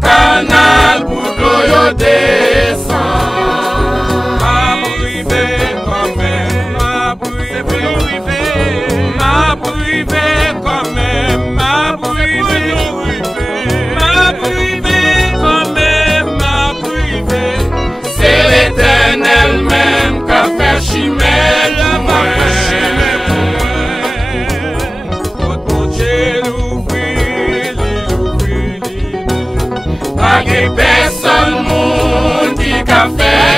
Canal pour l'eau descend. Ma privée quand même, ma privée, ma privée quand même, ma privée, ma privée quand même, ma privée. C'est l'Éternel même qui a fait chimère pour moi. Pas personne monde qui a fait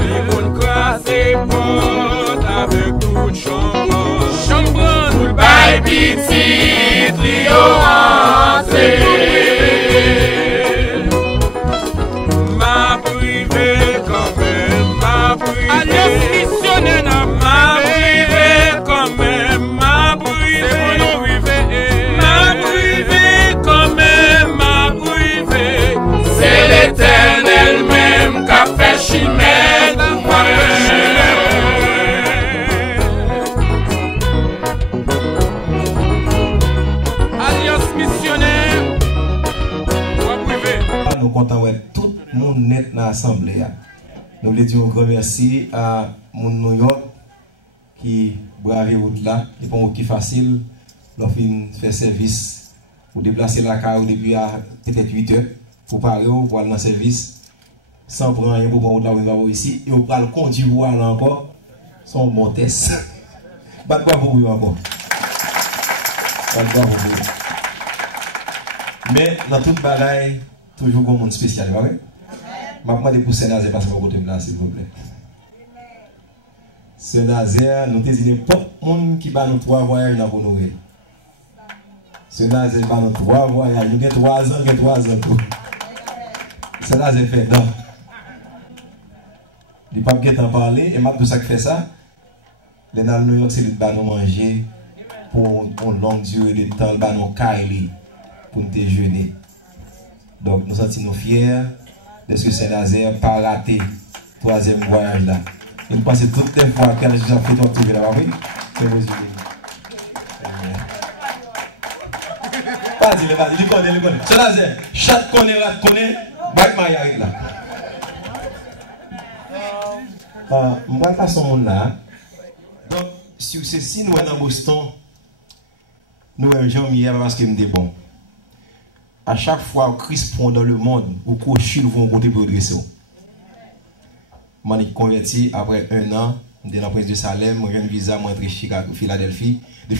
les monde crasé porte avec toute chambre tout le bail petit trio entré. Ma privée quand même, ma privée alliance missionnaire ma privée quand même, ma privée l'Éternel même qui a fait chimère pour moi. Alliance missionnaire. Nous comptons tout le monde net dans l'Assemblée. Nous voulons dire un grand merci à mon New York qui brave route là, qui pas qui facile, leur faire service pour déplacer la car depuis peut-être 8 heures. Pour parler, pour aller dans le service, sans prendre rien pour prendre là où il va ici, et on va le conduire là encore, son bon test. Pas de quoi pour vous encore. Pas de quoi pour vous. Mais dans toute bagaille, toujours comme un monde spécial, vous voyez? Je vais demander pour Saint-Nazaire parce que je vais côté là, s'il vous plaît. Saint-Nazaire, nous désignons pas le monde qui va nous 3 voyages dans nous. Saint-Nazaire va nous 3 voyages, nous avons 3 ans, nous avons 3 ans. C'est là que j'ai fait. Donc, le pape qui est en parler, et maintenant, tout ça qui fait ça, les dans New York, c'est le nous manger pour une longue durée de temps, le nous cailler pour nous déjeuner. Donc, nous sommes fiers de ce que Saint-Nazaire n'a pas raté le 3e voyage là. Nous passons toutes les fois qu'elle a fait tout trouver là-bas. Oui, c'est vos idées. Vas-y, il connaît. Saint-Nazaire, chaque connaît. Back my eye là. Je vais passer son monde là. Donc, sur ceci, nous sommes dans Boston. Nous sommes jamais parce que nous sommes bons. À chaque fois que Christ prend dans le monde, vous couchez, vous vont compter pour redresser. Je suis converti après 1 an. Je suis dans la province de Salem. J'ai un visa pour entrer Chicago, Philadelphie. De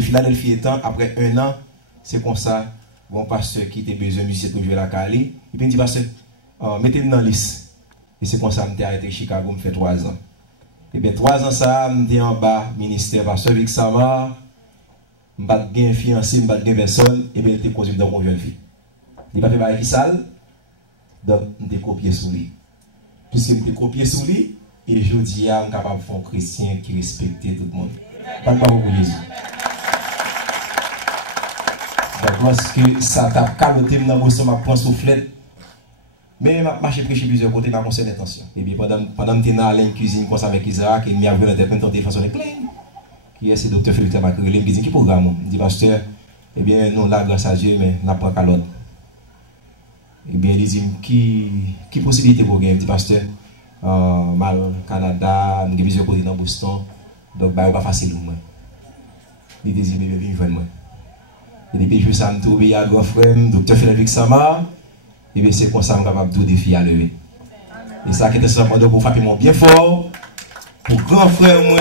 Philadelphie étant, après 1 an, c'est comme ça. Bon pasteur qui était besoin de musicien pour jouer la Cali. Et puis il dit, pasteur, mettez-moi dans la liste. Et c'est comme ça que je arrêté Chicago, je fait 3 ans. Et bien 3 ans, ça, je suis en bas, ministère, pasteur Vic Samar. Je ne suis pas fiancé, je ne suis pas personne. Et bien il était conduit dans mon jeune fille. Il n'a pas fait qui sale. Donc, je suis copié sous lui. Puisque je suis copié sous lui, et je dis, je suis capable de faire un chrétien qui respecte tout le monde. Pas de parole pour Jésus. Lorsque ça t'a caloté dans mon stomac, je prends soufflette. Mais je marche prêcher plusieurs côtés, je conseille d'intention. Et bien pendant que je suis dans la cuisine comme ça avec Isaac, il m'a vu dans des de façon pleine. Qui est ce docteur Philippe Macron, il me dit, qui programme? Il dit, pasteur, eh bien, nous là, grâce à Dieu, mais nous pas calotte. Eh bien, il dit, qui possibilité pour gagner? Il dit, pasteur, mal Canada, nous avons plusieurs côtés dans Boston, donc, ce n'est pas facile pour moi. Il dit, mais viens joindre moi. Et depuis que je suis trouvé à grand frère, docteur Philippe Samar, et bien c'est comme ça que je suis capable de tout défi à lever. Et ça qui était simplement pour frapper mon bien fort, pour grand frère moi,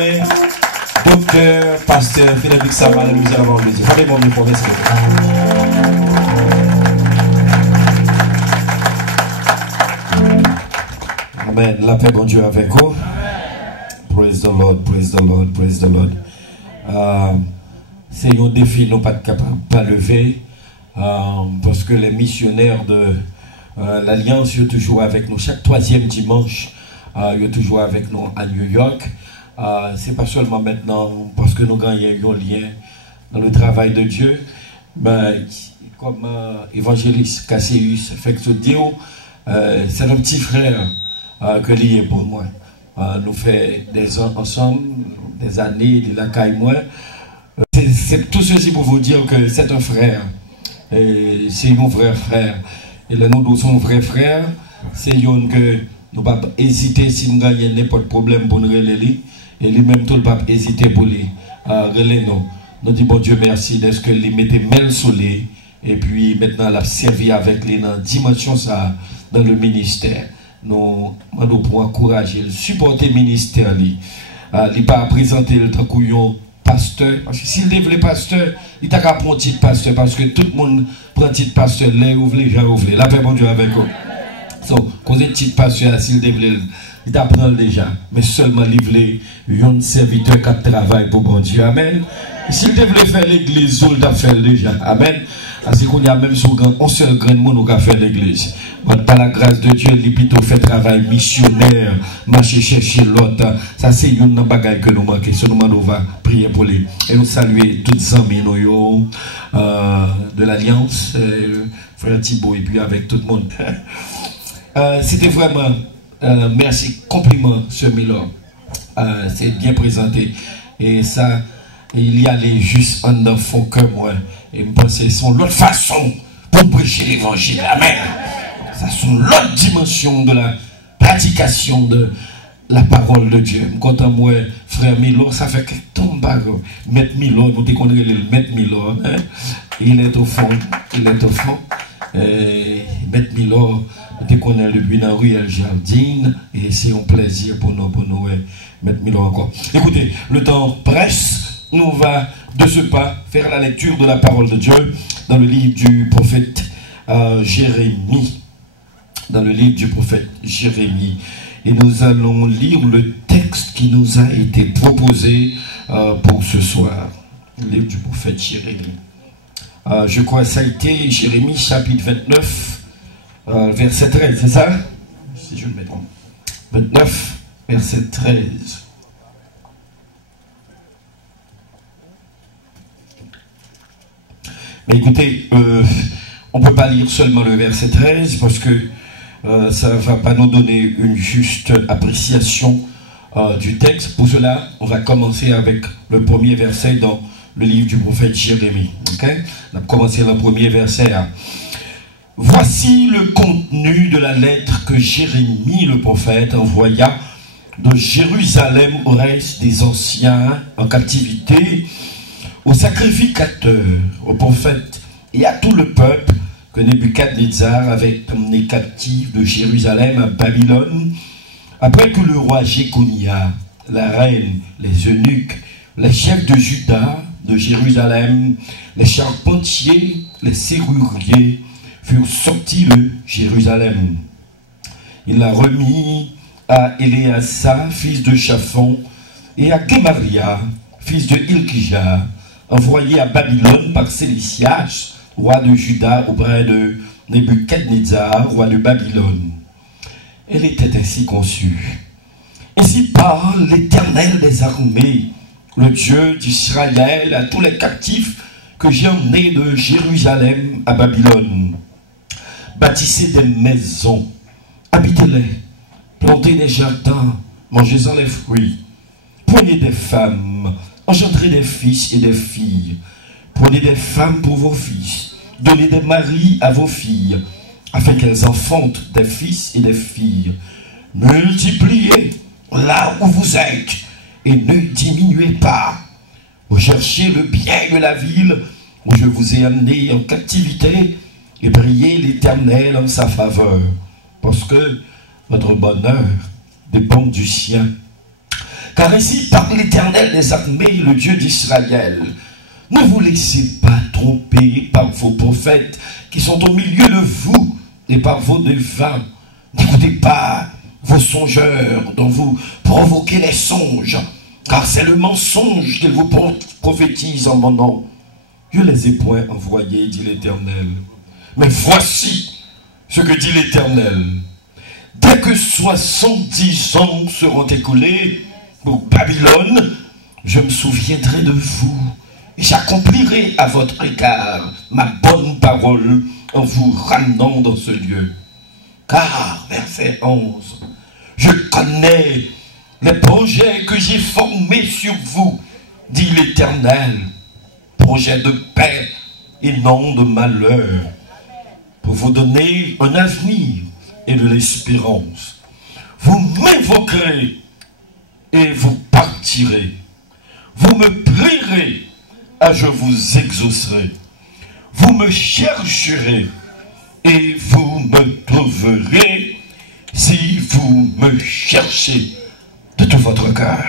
docteur, pasteur Philippe Samar, nous allons le dire. Frappez mon bien fort, merci beaucoup. Amen. La paix, bon Dieu avec vous. Praise the Lord, praise the Lord, praise the Lord. C'est un défi nous pas capable de lever parce que les missionnaires L'Alliance est toujours avec nous chaque troisième dimanche. Il est toujours avec nous à New York. C'est pas seulement maintenant parce que nous gagnons un lien dans le travail de Dieu, mais comme évangéliste Cassius fait que Dieu, c'est un petit frère que lui est pour moi. Nous faisons des ans ensemble, des années, de la caille moi. C'est tout ceci pour vous dire que c'est un frère. C'est mon vrai frère. Et là, nous sommes vrais frères. C'est une que nous ne pouvons pas hésiter si nous gagnons n'importe problème pour nous relayer. Et lui-même, tout le pape hésiter pour lui relayer nous. Nous disons, bon Dieu, merci d'être que lui mettait main sur lui. Et puis maintenant, il a servi avec lui dans la dimension ça, dans le ministère. Nous pour encourager, supporter le ministère. Il n'a pas présenté le couillon pasteur. Parce que s'il devait le pasteur, il t'a qu'à prendre titre pasteur. Parce que tout le monde prend titre pasteur, les ouvre, gens ouvre. La paix, bon Dieu, avec eux. Donc, quand il titre pasteur, s'il devait il t'apprend déjà. Mais seulement livrer un serviteur qui travaille pour bon Dieu. Amen. S'il devait faire l'église, il t'a fait déjà. Amen. Parce qu'on y a même un seul grand monde qui a fait l'église. Par la grâce de Dieu, il plutôt fait travail missionnaire, marcher chercher l'autre. Ça, c'est une bagaille que nous manquons. Ce moment, nous va prier pour lui. Et nous saluer toutes les amis de l'Alliance, frère Thibault, et puis avec tout le monde. C'était vraiment, merci, compliment, Sœur Milo. C'est bien présenté. Et ça, il y allait juste en enfant que moi. Et me penser sont l'autre façon pour prêcher l'évangile. Amen. Ça sont l'autre dimension de la pratication de la parole de Dieu. Je suis content, moi, frère Milo, ça fait que ton bagot. Maître Milo, nous te connaissons le Maître Milo. Hein? Il est au fond. Il est au fond. Maître Milo, nous te connaissons depuis dans Ruelle Jardine. Et c'est un plaisir pour nous, Maître Milo encore. Écoutez, le temps presse. Nous va de ce pas faire la lecture de la parole de Dieu dans le livre du prophète Jérémie. Dans le livre du prophète Jérémie. Et nous allons lire le texte qui nous a été proposé pour ce soir. Le livre du prophète Jérémie. Je crois que ça a été Jérémie chapitre 29, verset 13, c'est ça? Si je le mets trompe. 29, verset 13. Mais écoutez, on ne peut pas lire seulement le verset 13 parce que ça ne va pas nous donner une juste appréciation du texte. Pour cela, on va commencer avec le premier verset dans le livre du prophète Jérémie. Okay? On va commencer le premier verset. Voici le contenu de la lettre que Jérémie le prophète envoya de Jérusalem au reste des anciens en captivité, aux sacrificateurs, aux prophètes et à tout le peuple que Nebuchadnezzar avait emmené captif de Jérusalem à Babylone, après que le roi Jéconia, la reine, les eunuques, les chefs de Juda, de Jérusalem, les charpentiers, les serruriers furent sortis de Jérusalem. Il l'a remis à Éléasa, fils de Shaphan, et à Gemaria, fils de Hilkija, envoyé à Babylone par Sédécias, roi de Juda, auprès de Nebuchadnezzar, roi de Babylone. Elle était ainsi conçue. Ainsi parle l'Éternel des armées, le Dieu d'Israël, à tous les captifs que j'ai emmenés de Jérusalem à Babylone. Bâtissez des maisons, habitez-les, plantez des jardins, mangez-en les fruits, prenez des femmes, engendrez des fils et des filles. Prenez des femmes pour vos fils. Donnez des maris à vos filles, afin qu'elles enfantent des fils et des filles. Multipliez là où vous êtes, et ne diminuez pas. Recherchez le bien de la ville où je vous ai amené en captivité, et priez l'Éternel en sa faveur, parce que votre bonheur dépend du sien. Car ainsi parle l'Éternel des armées, le Dieu d'Israël. Ne vous laissez pas tromper par vos prophètes qui sont au milieu de vous et par vos devins. N'écoutez pas vos songeurs dont vous provoquez les songes, car c'est le mensonge qu'ils vous prophétisent en mon nom. Je les ai point envoyés, dit l'Éternel. Mais voici, ce que dit l'Éternel. Dès que 70 ans seront écoulés pour Babylone, je me souviendrai de vous et j'accomplirai à votre égard ma bonne parole en vous ramenant dans ce lieu. Car, verset 11, je connais les projets que j'ai formés sur vous, dit l'Éternel, projets de paix et non de malheur, pour vous donner un avenir et de l'espérance. Vous m'invoquerez et vous partirez. Vous me prierez et je vous exaucerai. Vous me chercherez et vous me trouverez si vous me cherchez de tout votre cœur.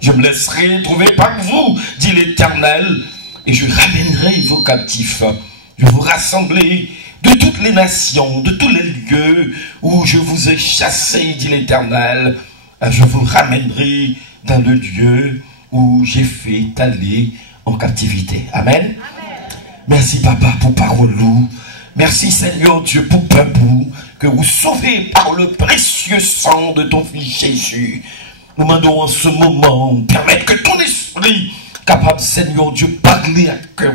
Je me laisserai trouver par vous, dit l'Éternel, et je ramènerai vos captifs. Je vous rassemblerai de toutes les nations, de tous les lieux où je vous ai chassés, dit l'Éternel. Je vous ramènerai dans le lieu où j'ai fait aller en captivité. Amen. Amen. Merci Papa pour parole. Merci Seigneur Dieu pour peuple que vous sauvez par le précieux sang de ton Fils Jésus. Nous demandons en ce moment, permettre que ton esprit capable, Seigneur Dieu, parler à cœur,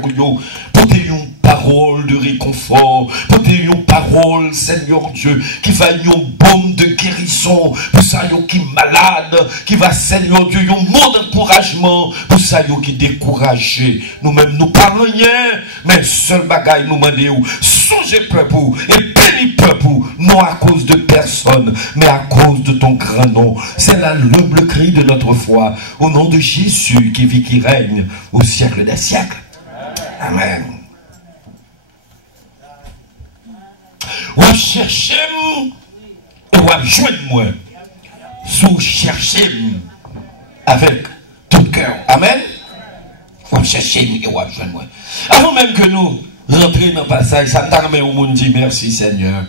porter une parole de réconfort, porter une parole, Seigneur Dieu, qui va une baume de guérison, pour ça, qui est malade, qui va, Seigneur Dieu, un mot d'encouragement, pour ça, qui est découragé. Nous-mêmes, nous parlons rien, mais seul bagaille nous demandons, songez peuple, et bénis peuple, non à cause de personne, mais à cause de ton grand nom. C'est là l'humble cri de notre foi, au nom de Jésus qui vit, qui règne au siècle des siècles. Amen. Ou cherchez et ou joignez-moi. Sous cherchez avec tout cœur. Amen. Ou cherchez et ou joignez-moi. Avant même que nous rentrions dans le passage, ça me permet au monde dire merci Seigneur.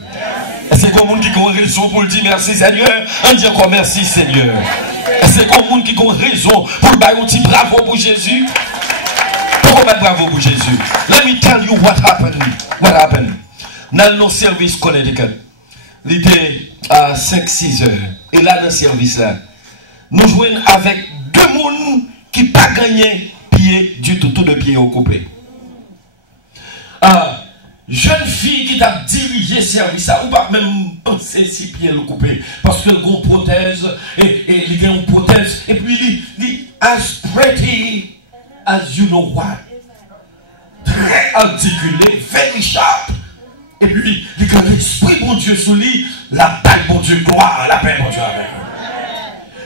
C'est comme monde qui a raison pour le dire merci Seigneur. On dit encore merci Seigneur. C'est comme monde qui a raison pour le dire un petit bravo pour Jésus. Pourquoi bravo pour Jésus? Let me tell you what happened. What happened? Dans nos services Connecticut, il était à 5-6 heures. Et là, dans le service là, nous jouons avec deux personnes qui n'ont pas gagné pied du tout, tout de pied au coupé. Jeune fille qui t'a dirigé le service, ou pas même penser si pied le coupé, parce que le gros prothèse, et il a une prothèse, et puis il as pretty as you know what. Très articulé, very sharp. Et puis, il a l'esprit bon Dieu sous lui, la paix bon Dieu, gloire, la paix bon Dieu avec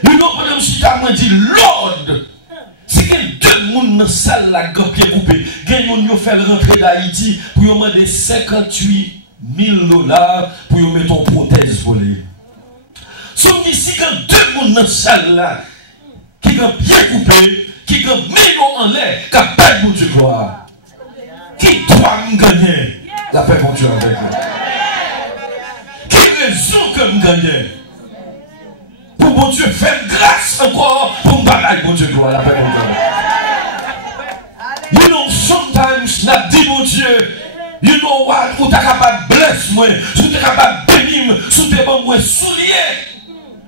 nous. You know, pendant que tu as dit, Lord, si il y a deux personnes dans la salle, la pied coupé, il y a des gens qui fait rentrer d'Haïti pour demander 58 000 $ pour mettre une prothèse pour lui. Sauf que si il y a deux personnes dans la salle, là, qui ont pied coupé, qui ont mis en l'air, qui ont paix bon Dieu, gloire, qui doit me gagner la paix bon Dieu avec nous. Quelle raison que me gagner? Pour bon Dieu faire grâce encore pour me bagaille bon Dieu gloire la paix bon Dieu. You know sometimes n'a dit bon Dieu, you know what, ou t'es capable de blesser moi, ou t'es capable de bénir, ou t'es bon moi soulier.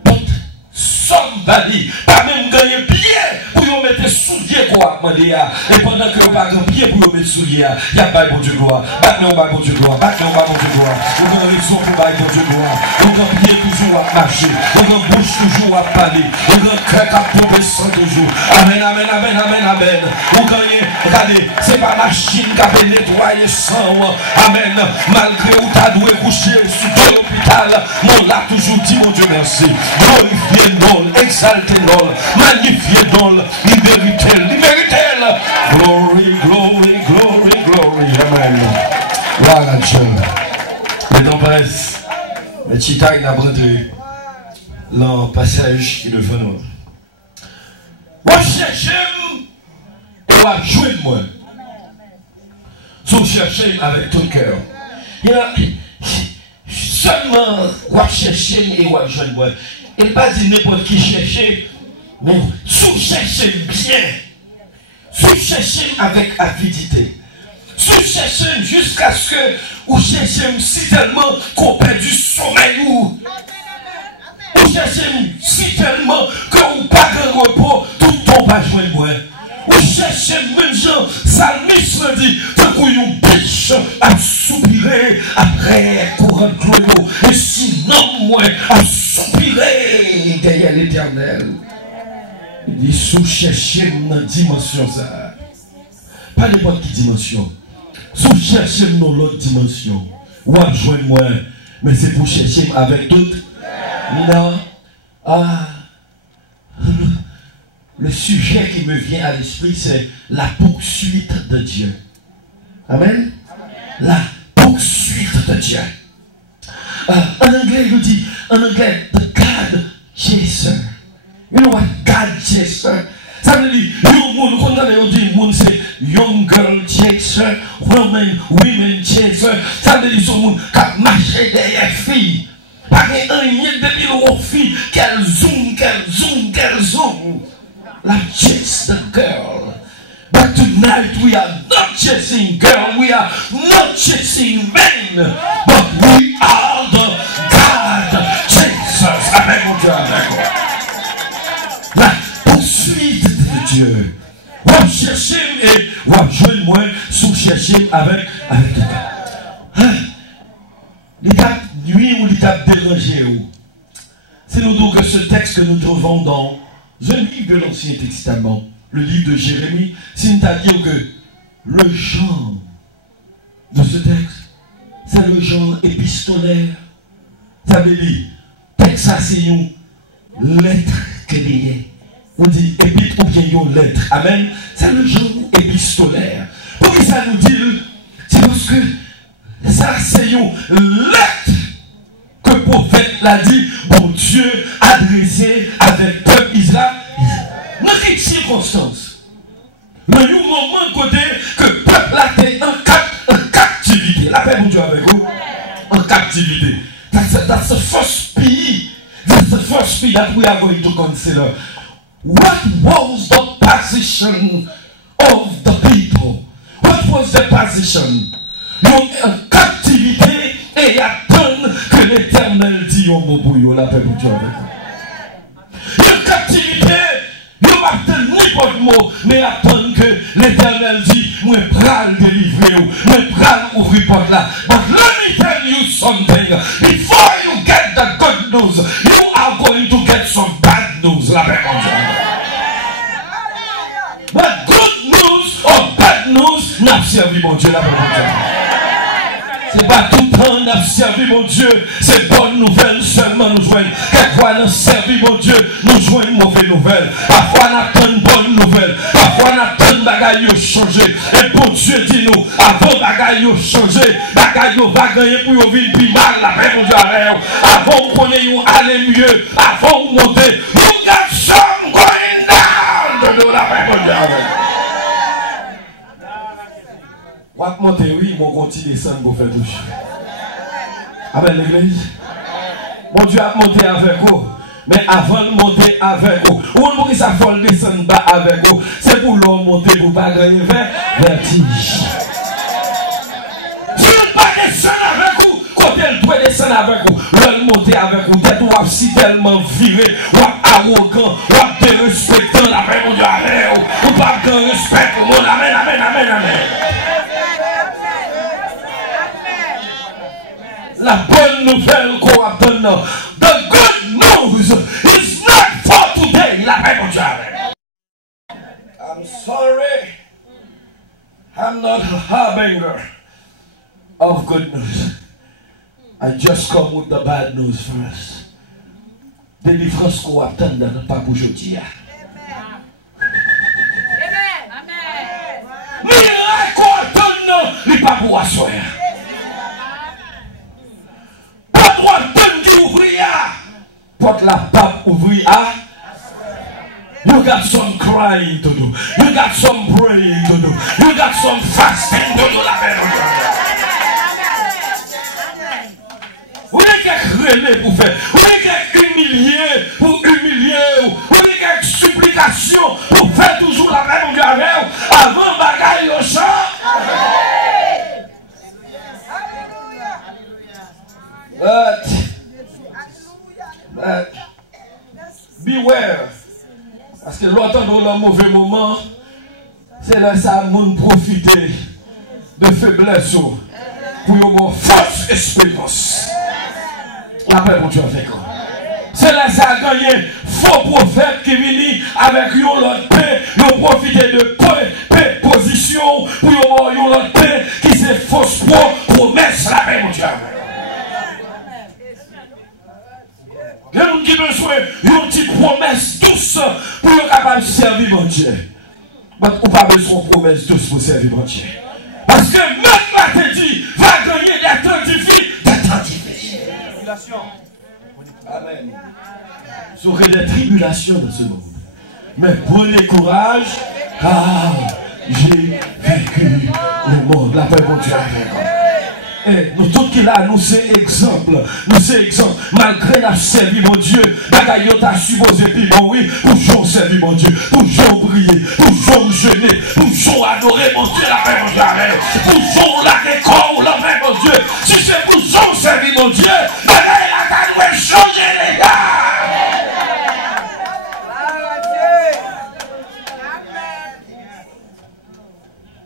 But somebody pas même gagner pied pour y mettre soulier quoi demander et pendant que pas grand pied pour y mettre soulier, il y a pas bon Dieu gloire. Battre on bon Dieu gloire, battre on bon Dieu gloire. On a raison pour bailler bon Dieu gloire. On a pied toujours à marcher, on a bouche toujours à parler, on a cœur à tomber sans toujours. Amen, amen, amen, amen, amen. On gagne, regardez, c'est pas machine qui a nettoyé sang. Amen. Malgré où tu as dû coucher sur l'hôpital, mon là toujours dit mon Dieu merci. Glorifié non, exalté non, magnifié non, libérité, libérité. Glory, glory, glory, glory. Amen. Gloire à Dieu. Et donc, bref, le Chita il a rentré le passage qui est devant nous. Moi, cherchez et moi, jouez-moi. Si cherchez avec tout le cœur. Il y a seulement moi, cherchez et moi, jouez-moi. Il pas dit n'importe qui chercher, mais si cherchez bien, si cherchez avec avidité, Sous chercher jusqu'à ce que vous cherchez si tellement qu'on perd du sommeil ou. Vous cherchez si tellement que vous pas de repos, tout le temps pas jouer moi. Vous cherchez même gens, Salmis me dit, tant qu'on y biche à soupirer après courant de l'eau, et sinon moi à soupirer derrière l'Éternel. Il dit, sous chercher une dimension ça. Pas n'importe quelle dimension. Sous chercher dans l'autre dimension. Ou à jouer moi, mais c'est pour chercher avec d'autres. Non. Le sujet qui me vient à l'esprit, c'est la poursuite de Dieu. Amen. La poursuite de Dieu. En anglais, il dit, en anglais, the God chaser. You know what God chaser? Ça veut dire, on dit, c'est young girl chaser, women chaser. Ça veut dire, ce monde qui a marché derrière filles. Pas un lien de mille filles, qu'elle zoom. La chase the girl. But tonight we are not chasing girl, we are not chasing men, but we are the God chasers. Amen, mon Dieu, amen. La poursuite de Dieu. On cherche et on joue moins sous chercher avec Dieu. L'étape nuit ou l'étape dérangée. C'est nous donc que ce texte que nous trouvons dans un livre de l'Ancien Testament, le livre de Jérémie, c'est-à-dire que le genre de ce texte, c'est le genre épistolaire. Ça veut dire, texte ça c'est une lettre que liée. On dit épître ou bien une lettre. Amen. C'est le genre épistolaire. Pourquoi ça nous dit? C'est parce que ça c'est une lettre que le prophète l'a dit, bon Dieu adressé avec le peuple Israël. Dans quelle circonstance? Dans un moment côté que le peuple a été en captivité. La paix, mon Dieu, avec vous. En captivité. That's the first P. That's the first P that we are going to consider. What was the position of the people? What was the position? En captivité et attendre que l'Éternel dit au mot bouillon. La paix, mon Dieu, avec vous. En captivité, il ne va pas attendre n'importe mot, mais attendre que l'Éternel dit, moi, pral délivrer, moi, pral ouvrir porte là. But let me tell you something. Before you get the good news, you are going to get some bad news. La paix, mon Dieu. But good news or bad news n'a servi, mon Dieu, la paix, mon Dieu. C'est pas tout le temps n'a servi mon Dieu, c'est bonne nouvelle seulement nous joignent. Quelquefois nous servi mon Dieu, nous joignent mauvaise nouvelle. Parfois nous attendons une bonne nouvelle, parfois nous attendons bagaille changer. Et pour Dieu dit nous, avant bagaille changer, bagaille va gagner pour vivre plus mal la paix mon Dieu arrête. Avant vous connaissez aller mieux, avant vous monter, you got some going down de la paix mon Dieu arrête. On va monter, oui, mon continue descendre pour faire toucher. Amen, l'église. Mon Dieu a monté avec vous. Mais avant de monter avec vous, ou ça faut descendre bas avec vous, c'est pour l'homme monter pour pas gagner vertige. Si vous pas descendre avec vous, quand elle doit descendre avec vous, l'homme monter avec vous, peut-être vous si tellement viré, ou arrogant, ou dérespectant, avec mon Dieu, ou pas de respect pour mon amen, amen, amen, amen. La bonne nouvelle qu'on attend, the good news is not for today. La paix, mon Dieu. I'm sorry, I'm not a harbinger of good news. I just come with the bad news first. Délivrance qu'on attend, pas pour aujourd'hui. Miracle qu'on attend, n'est pas pour asseoir. Porte la pape ouvrir. You got some crying to do. You got some praying to do. You got some fasting to do. La paix. Vous avez quelque relais pour faire. Vous avez quelque humilier pour humilier. Vous avez quelque supplication pour faire toujours la paix. Avant bagaille au champ. Beware. Parce que l'autre dans le mauvais moment, c'est là ça monde profiter de faiblesse pour une fausse espérance. La paix pour Dieu avec vous. C'est là ça a gagné faux prophète qui viennent avec une autre paix, ils profiter de paix position pour une autre paix qui c'est fausse promesse. La paix pour Dieu avec vous. Les gens qui ont besoin d'une petite promesse douce pour être capable de servir mon Dieu. Mais on n'a pas besoin de promesse douce pour servir mon Dieu. Parce que maintenant, te dit, va gagner des temps difficiles. Amen. Vous aurez des tribulations dans ce monde. Mais prenez courage, car j'ai vaincu le monde. La paix mon Dieu avec vous. Et nous tous qui là, nous c'est exemple. Nous c'est exemple. Malgré la servi mon Dieu, bagaille t'a supposé puis bon oui, toujours servir mon Dieu, toujours prier, toujours jeûner, toujours adorer mon Dieu, la paix mon Dieu avec vous. Toujours la décor, la paix mon Dieu. Si c'est toujours servir mon Dieu, bagaille la t'a doit changer les gars.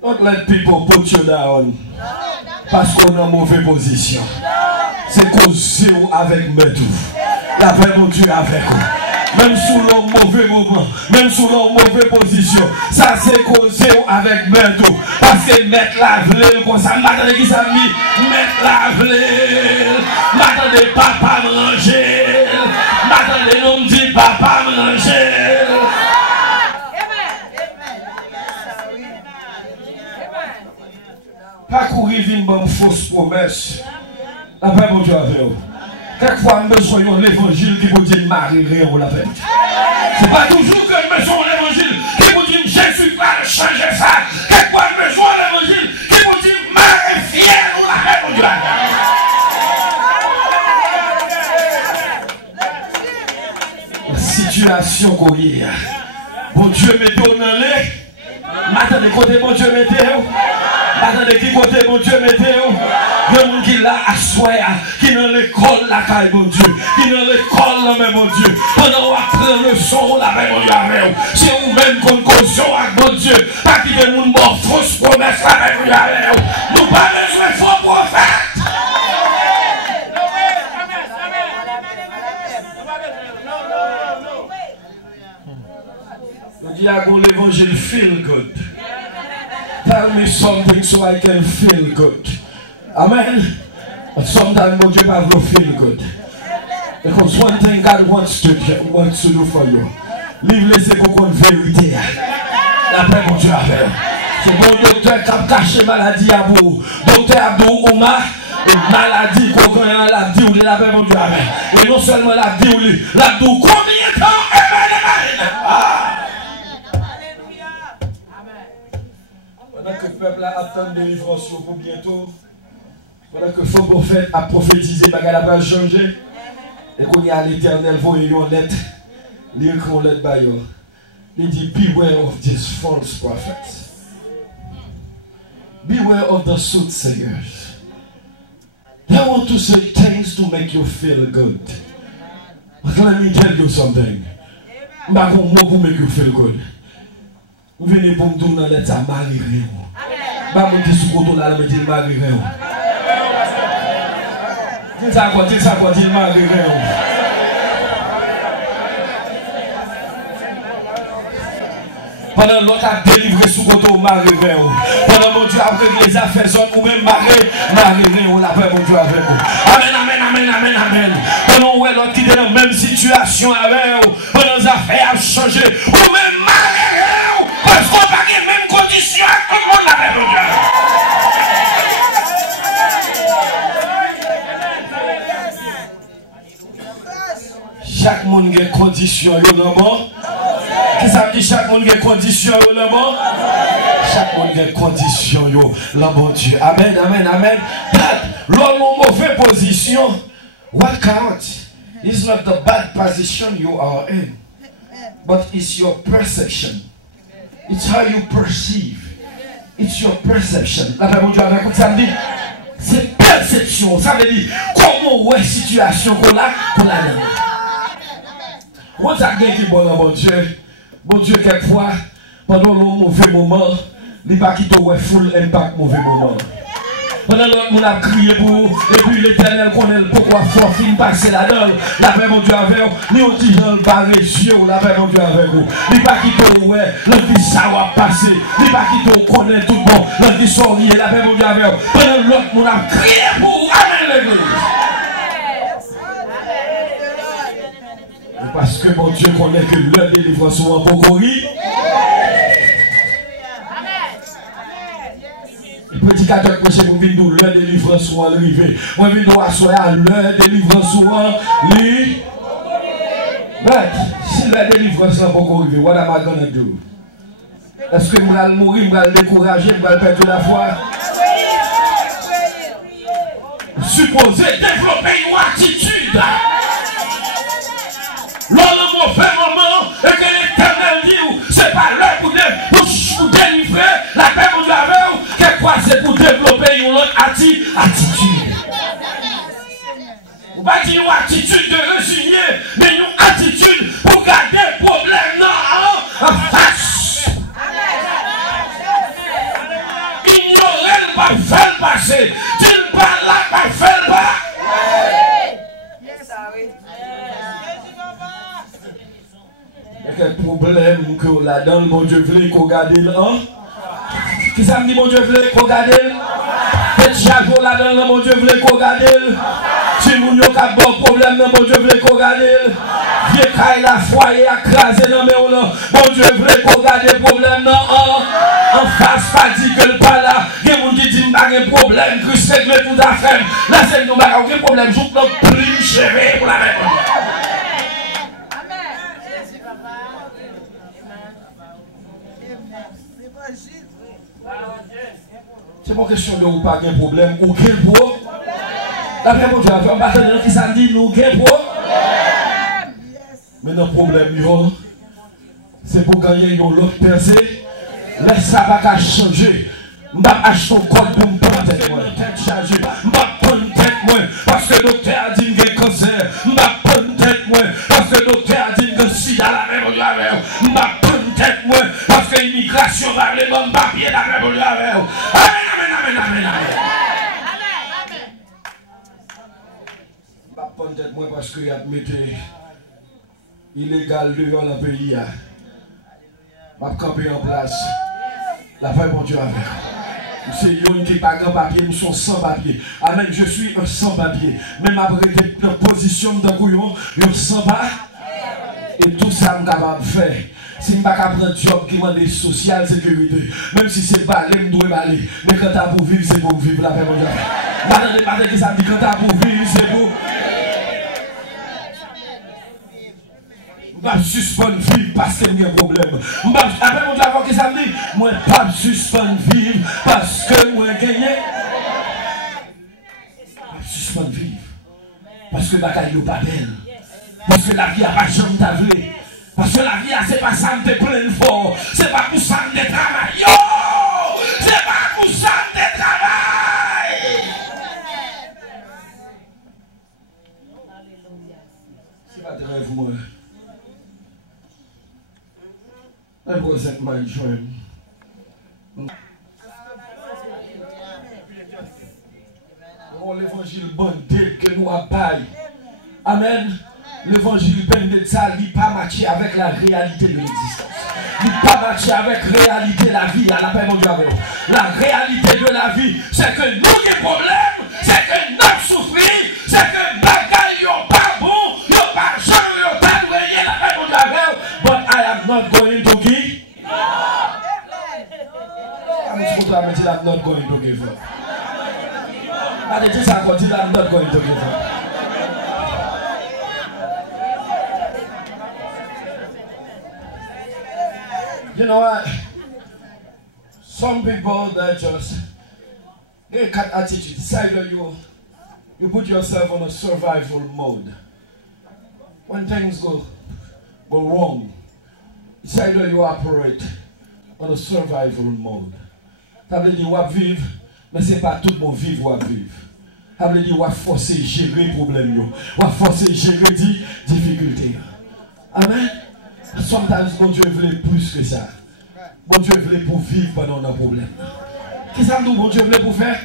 Don't let people put you down. Parce qu'on est en mauvaise position. C'est causé avec mes tout. La paix mon Dieu avec vous. Même sous le mauvais moment, même sous la mauvaise position, ça c'est causé avec mes tout. Parce que mettre la vlé, comme ça, m'attendez qui ça mis, mettre la vlé, m'attendez papa manger, m'attendez nous me dit papa manger. Pas courir une bonne fausse promesse. La paix mon Dieu avec vous. Quelquefois, nous besoin de l'évangile qui vous dit marier ou la paix. C'est pas toujours que nous besoin de l'évangile qui vous dit Jésus va changer ça. Quelquefois, nous besoin de l'évangile qui vous dit marier fier ou la paix mon Dieu. La situation qu'on y a. Bon Dieu mettez-vous dans les. Maintenant, de côté, mon Dieu mettez-vous. Attendez, qui côté mon Dieu mettez-vous? Il y a des gens qui là à soi, qui dans l'école la caille mon Dieu, qui dans l'école la même mon Dieu. Pendant qu'on apprend le son la même mon Dieu avec vous. C'est vous-même qu'on caution avec mon Dieu. Pas qui des gens morts fausse promesse la même mon Dieu avec vous. Nous pas besoin de faux prophètes. Le diable l'évangile feel good. Tell me something so I can feel good. Amen. But sometimes God will feel good. Because one thing God wants to do for you. Live laissez pour une vérité. La paix mon Dieu avec. C'est bon docteur qui a caché maladie à vous. Docteur Abdou Ouma. Et maladie qu'on l'a dit ou la paix mon Dieu avec. Et non seulement la dit ou la dit combien de temps. Pendant que le peuple attend des délivrance pour bientôt, pendant que le faux prophète a prophétisé, bagarre la page changer, et qu'on y a l'éternel, voyez une lettre, lire qu'on lettre baillot. Il dit, beware of these false prophets. Beware of the soothsayers. They want to say things to make you feel good. But let me tell you something. Je ne vais pas make you feel good. Vous venez pour me dire dans l'état marié. Bah mon Dieu sous côté là me dit marié. Dis ça quoi dit marié. Pendant l'autre a délivré sous côté marié. Pendant mon Dieu après les affaires sont ou même marié on la paix mon Dieu avec vous. Amen. Pendant où l'autre qui est dans la même situation avec vous, pendant les affaires a changé ou même marié. Parce qu'on n'a pas les mêmes conditions avec tout le monde la paix mon Dieu. Chaque monde a des conditions dans le monde. Qui ça dit chaque monde a des conditions dans le monde? Chaque monde a des conditions dans le monde Dieu. Amen. L'homme en mauvaise position, what counts is not the bad position you are in, but it's your perception. It's how you perceive. It's your perception. La paix mon Dieu avec vous, ça me dit, c'est perception. Ça veut dire comment ouais situation qu'on a On a gagné qui bon, mon Dieu. Bon Dieu, quelquefois, pendant le mauvais moment, il n'y a pas qui te full impact mauvais moment. Pendant l'autre, on a crié pour, et puis l'Éternel connaît pourquoi fort fin passer là-dedans. La paix, mon Dieu, avec vous. Ni on dit dans le bas les yeux, la paix, mon Dieu, avec vous. Il n'y a pas qui te ouais, le dit ça va passer. Il n'y a pas qui te connaît tout bon, le dit sorrier, la paix, mon Dieu, avec vous. Pendant l'autre, on a crié pour, amen l'église. Parce que mon Dieu connaît que leur délivrance soit en Bokouri. Le prédicateur que vous venez nous, leur délivrance soit arrivée. Moi, je viens asseoir à leur délivrance soit lui. Mais si leur délivrance soit en Bokouri, what am I gonna do? Est-ce que je vais mourir, je vais décourager, je vais perdre la foi? Supposez développer une attitude. Lors le mauvais moment, et que l'Éternel dit, c'est pas l'heure pour délivrer la paix mon Dieu avec vous, quelquefois c'est pour développer une autre attitude. Vous ne pas dire une attitude de résigner, mais une attitude pour garder le problème en face. Ignorer le pas faire passer, dire pas là, pas faire pas. Quel problème que là-dedans, mon Dieu voulait qu'on garde là? Qui ça me dit, mon Dieu voulait qu'on garde? Petit chapeau là-dedans, mon Dieu voulait qu'on garde? Si mon Dieu a bon problème, mon Dieu voulait qu'on garde? Vieux caille la foyer écrasé dans mes roues, mon Dieu voulait qu'on garde le problème en face, pas dit que le pas là. Il y a des gens qui disent qu'il y a un problème, que c'est que tout à fait. Là, c'est nous, aucun problème, je ne plus chérie pour la mettre. C'est pas question de ou pas de problème, ou quel problème. La paix mon Dieu, on va faire des gens qui s'en disent nous quel problème. Mais notre problème, c'est pour gagner l'autre percée. Laisse ça pas changer. Je vais acheter un code pour me prendre tête chargée. Je vais prendre tête moi parce que le docteur a dit que j'ai cancer. Je vais prendre tête moi parce que le docteur a dit que j'ai sida la même Dieu avec vous. Je vais prendre tête moi parce que l'immigration va les bons papiers la même Dieu avec vous. Amen, amen, amen, amen. Je vais prendre tête moi parce qu'il y a mis illégal dehors dans le pays. Je vais camper en place. La paix pour Dieu avec vous. C'est yon qui n'est pas grand papier, nous sommes sans papier. Amen, je suis un sans papier. Même après la position d'un couillon, je sans pas. Et tout ça, je suis capable de faire. Si je ne peux pas prendre un job qui demande social sécurité, même si c'est balai, je dois balai. Mais quand tu as pour vivre, c'est pour vivre la paix pour Dieu. Maintenant, que ça dit quand tu as pour vivre, c'est pour. Je ne vais pas suspendre vivre parce que j'ai un problème. Après mon Dieu, qui ça me dit, moi ne vais pas suspendre vivre parce que j'ai gagné. Je ne vais pas suspendre vivre parce que la vie n'est pas belle. Parce que la vie n'a pas de jambe tablée. Parce que la vie, ce n'est pas ça que tu es plein fort. Ce n'est pas pour ça que tu travailles. Yo! Ce n'est pas pour ça que tu travailles. C'est pas de rêve, moi. I wasn't my dream. L'évangile bon Dieu que nous avons. Amen. L'évangile bon Dieu, ça n'est pas matché avec la réalité de l'existence. Il n'est pas matché avec la réalité de la vie. À la paix, mon Dieu. La réalité de la vie, c'est que nous avons problème, c'est que nous avons souffert, c'est que les bagailles ne sont pas bons, ils ne sont pas chers, ils ne sont pas nourris. La paix, mon Dieu. But I am not going to give. I'm not going to give up. I did this, I'm not going to give up. You know what? Some people that just get cat attitude. It's either you put yourself on a survival mode. When things go wrong, it's either you operate on a survival mode. Ça veut dire qu'on va vivre, mais ce n'est pas tout le monde vivre ou à vivre. Ça veut dire qu'on va forcer à gérer les problèmes, on va forcer à gérer les difficultés. Amen. sometimes bon Dieu voulait plus que ça. Bon Dieu voulait pour vivre pendant nos problèmes. Qui ça nous bon Dieu voulait pour faire?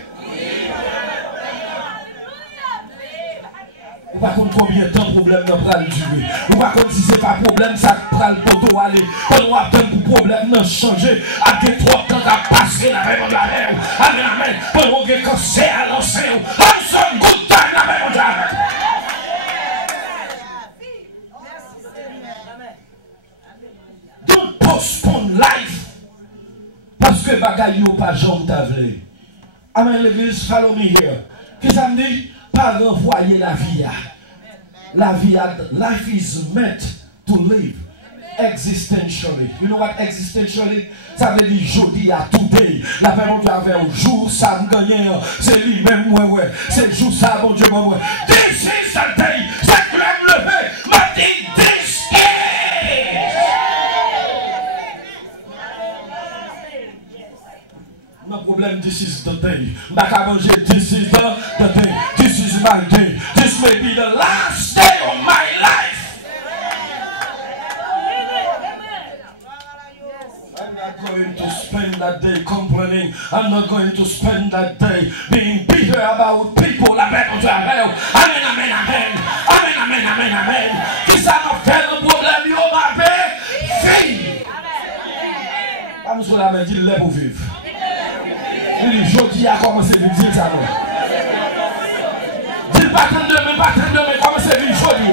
Ou pas contre combien de temps le problème n'a pas durer. Ou pas contre si c'est pas problème, ça prend le poteau aller. Quand on a besoin pour problème n'a changé. Après 3 temps à passer la même de la mer. Amen, amen. Quand on a cancer à lancer. On se good time la même de la mer. Don't postpone life. Parce que bagaille ou pas jambe t'avle. Amen l'église, follow me here. Qu'est-ce que ça me dit? Pas renvoyer la vie. La vie, life is meant to live existentially. You know what existentially? Ça veut dire jeudi à today. La paix mon Dieu avait au jour, ça me gagne. C'est lui-même, ouais. C'est le jour, ça, mon Dieu, moi. This is the day. C'est que le lever. M'a dit, this is. No problem, this is the day. M'a qu'à manger, this is the day. This is my day. This may be the last day of my life. I'm not going to spend that day complaining. I'm not going to spend that day being bitter about people. Amen, amen, amen, amen, amen, amen. Qui ça m'a fait le problème, yo m'a fait fille. Pas monsieur la main, dis-le pour vivre. Il dit, jeudi a commencé à vivre, dis ça non. Dis pas tant de mais commencez à vivre jeudi.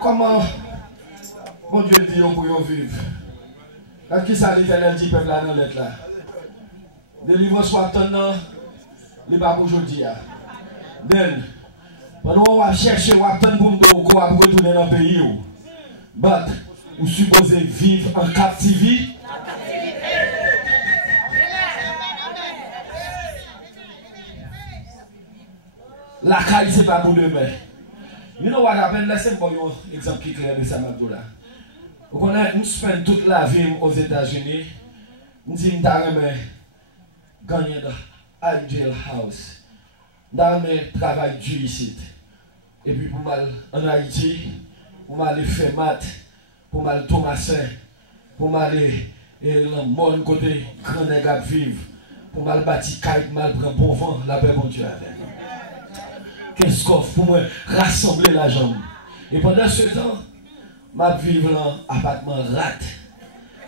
Comment bon Dieu dit pour vivre? Quand qui ça l'Éternel dit peuple là dans lettre là? Délivrance soit attendant, il pas pour aujourd'hui. Then pendant on va chercher ou attendre pour nous retourner dans le pays. But vous supposez vivre en captivité. La caille c'est pas pour demain. You know what happened? Laissez-moi vous donner un exemple qui est clair de ça, Mabdoula. Vous connaissez, nous spendons toute la vie aux États-Unis. Nous disons que nous avons gagné dans le jail house. Nous avons travaillé dur ici. Et puis pour mal en Haïti, pour mal faire maths, pour mal Thomasin, pour mal dans mon côté, grand nègre vivre, pour mal bâtir caille, mal prendre bon vent, la paix mon Dieu avec. Qu'est-ce qu'on fait pour moi rassembler la jambe? Et pendant ce temps, je vis dans un appartement rat,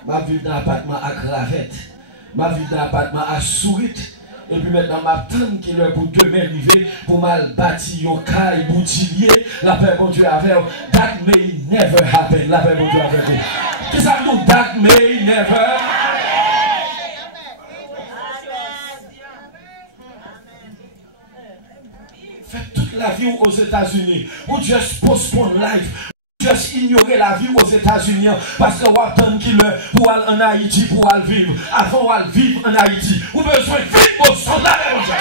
je vis dans un appartement à cravette, je vis dans un appartement à sourite. Et puis maintenant, je tente qu'il est pour demain arriver pour mal bâtir un caille boutillier. La paix mon Dieu avec. That may never happen. La paix mon Dieu avec vous. Qu'est-ce que ça veut dire? That may never. Faites toute la vie aux États-Unis. Ou just postpone life. Juste ignorer la vie aux États-Unis parce que vous attendez qu'il est pour aller en Haïti pour aller vivre. Avant d'aller vivre en Haïti, vous avez besoin de vivre au son de la même chose.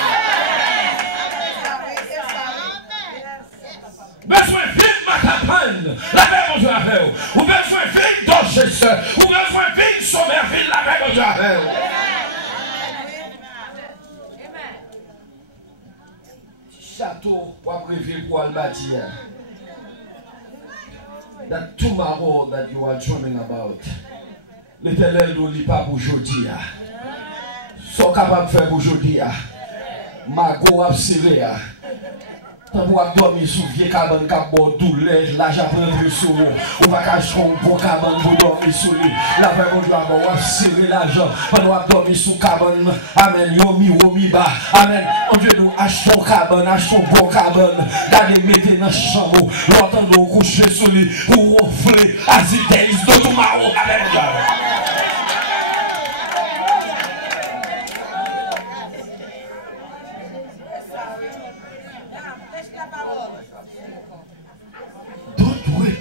Besoin de vivre Matapane, la même chose avec vous. Vous avez besoin de vivre Dorchester, vous avez besoin de vivre Somerville, la même chose avec vous. Château pour prévenir pour aller bâtir. That tomorrow that you are dreaming about, l'Éternel ne lit pas pour aujourd'hui. So capable de faire pour aujourd'hui. Mago a serré. Tant pour dormir sous vieux cabane cap bord douleur, l'argent prendre sur vous. On va cacher un bon cabane pour dormir sur lui. La paix mon Dieu va serrer l'argent pendant dormir sous cabane. Amen. Yomi ba. Amen. On Dieu nous achetons cabane, achetons bon cabane. Gardez mettez dans chambre. L'entendons coucher sur lui pour ronfler. As it is do tomorrow. Amen.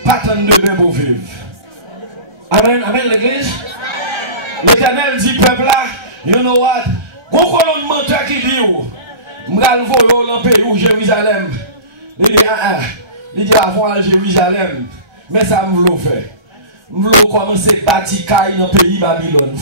Pas tant de bien pour vivre. Amen, amen l'église. L'Éternel dit peuple là, you know what? Gon colonne menteur qui dit ou, m'gal voler dans pays ou Jérusalem. Il dit avant à Jérusalem, mais ça me v'lou fait. M'v'lou commencer bâtir caille dans pays Babylone.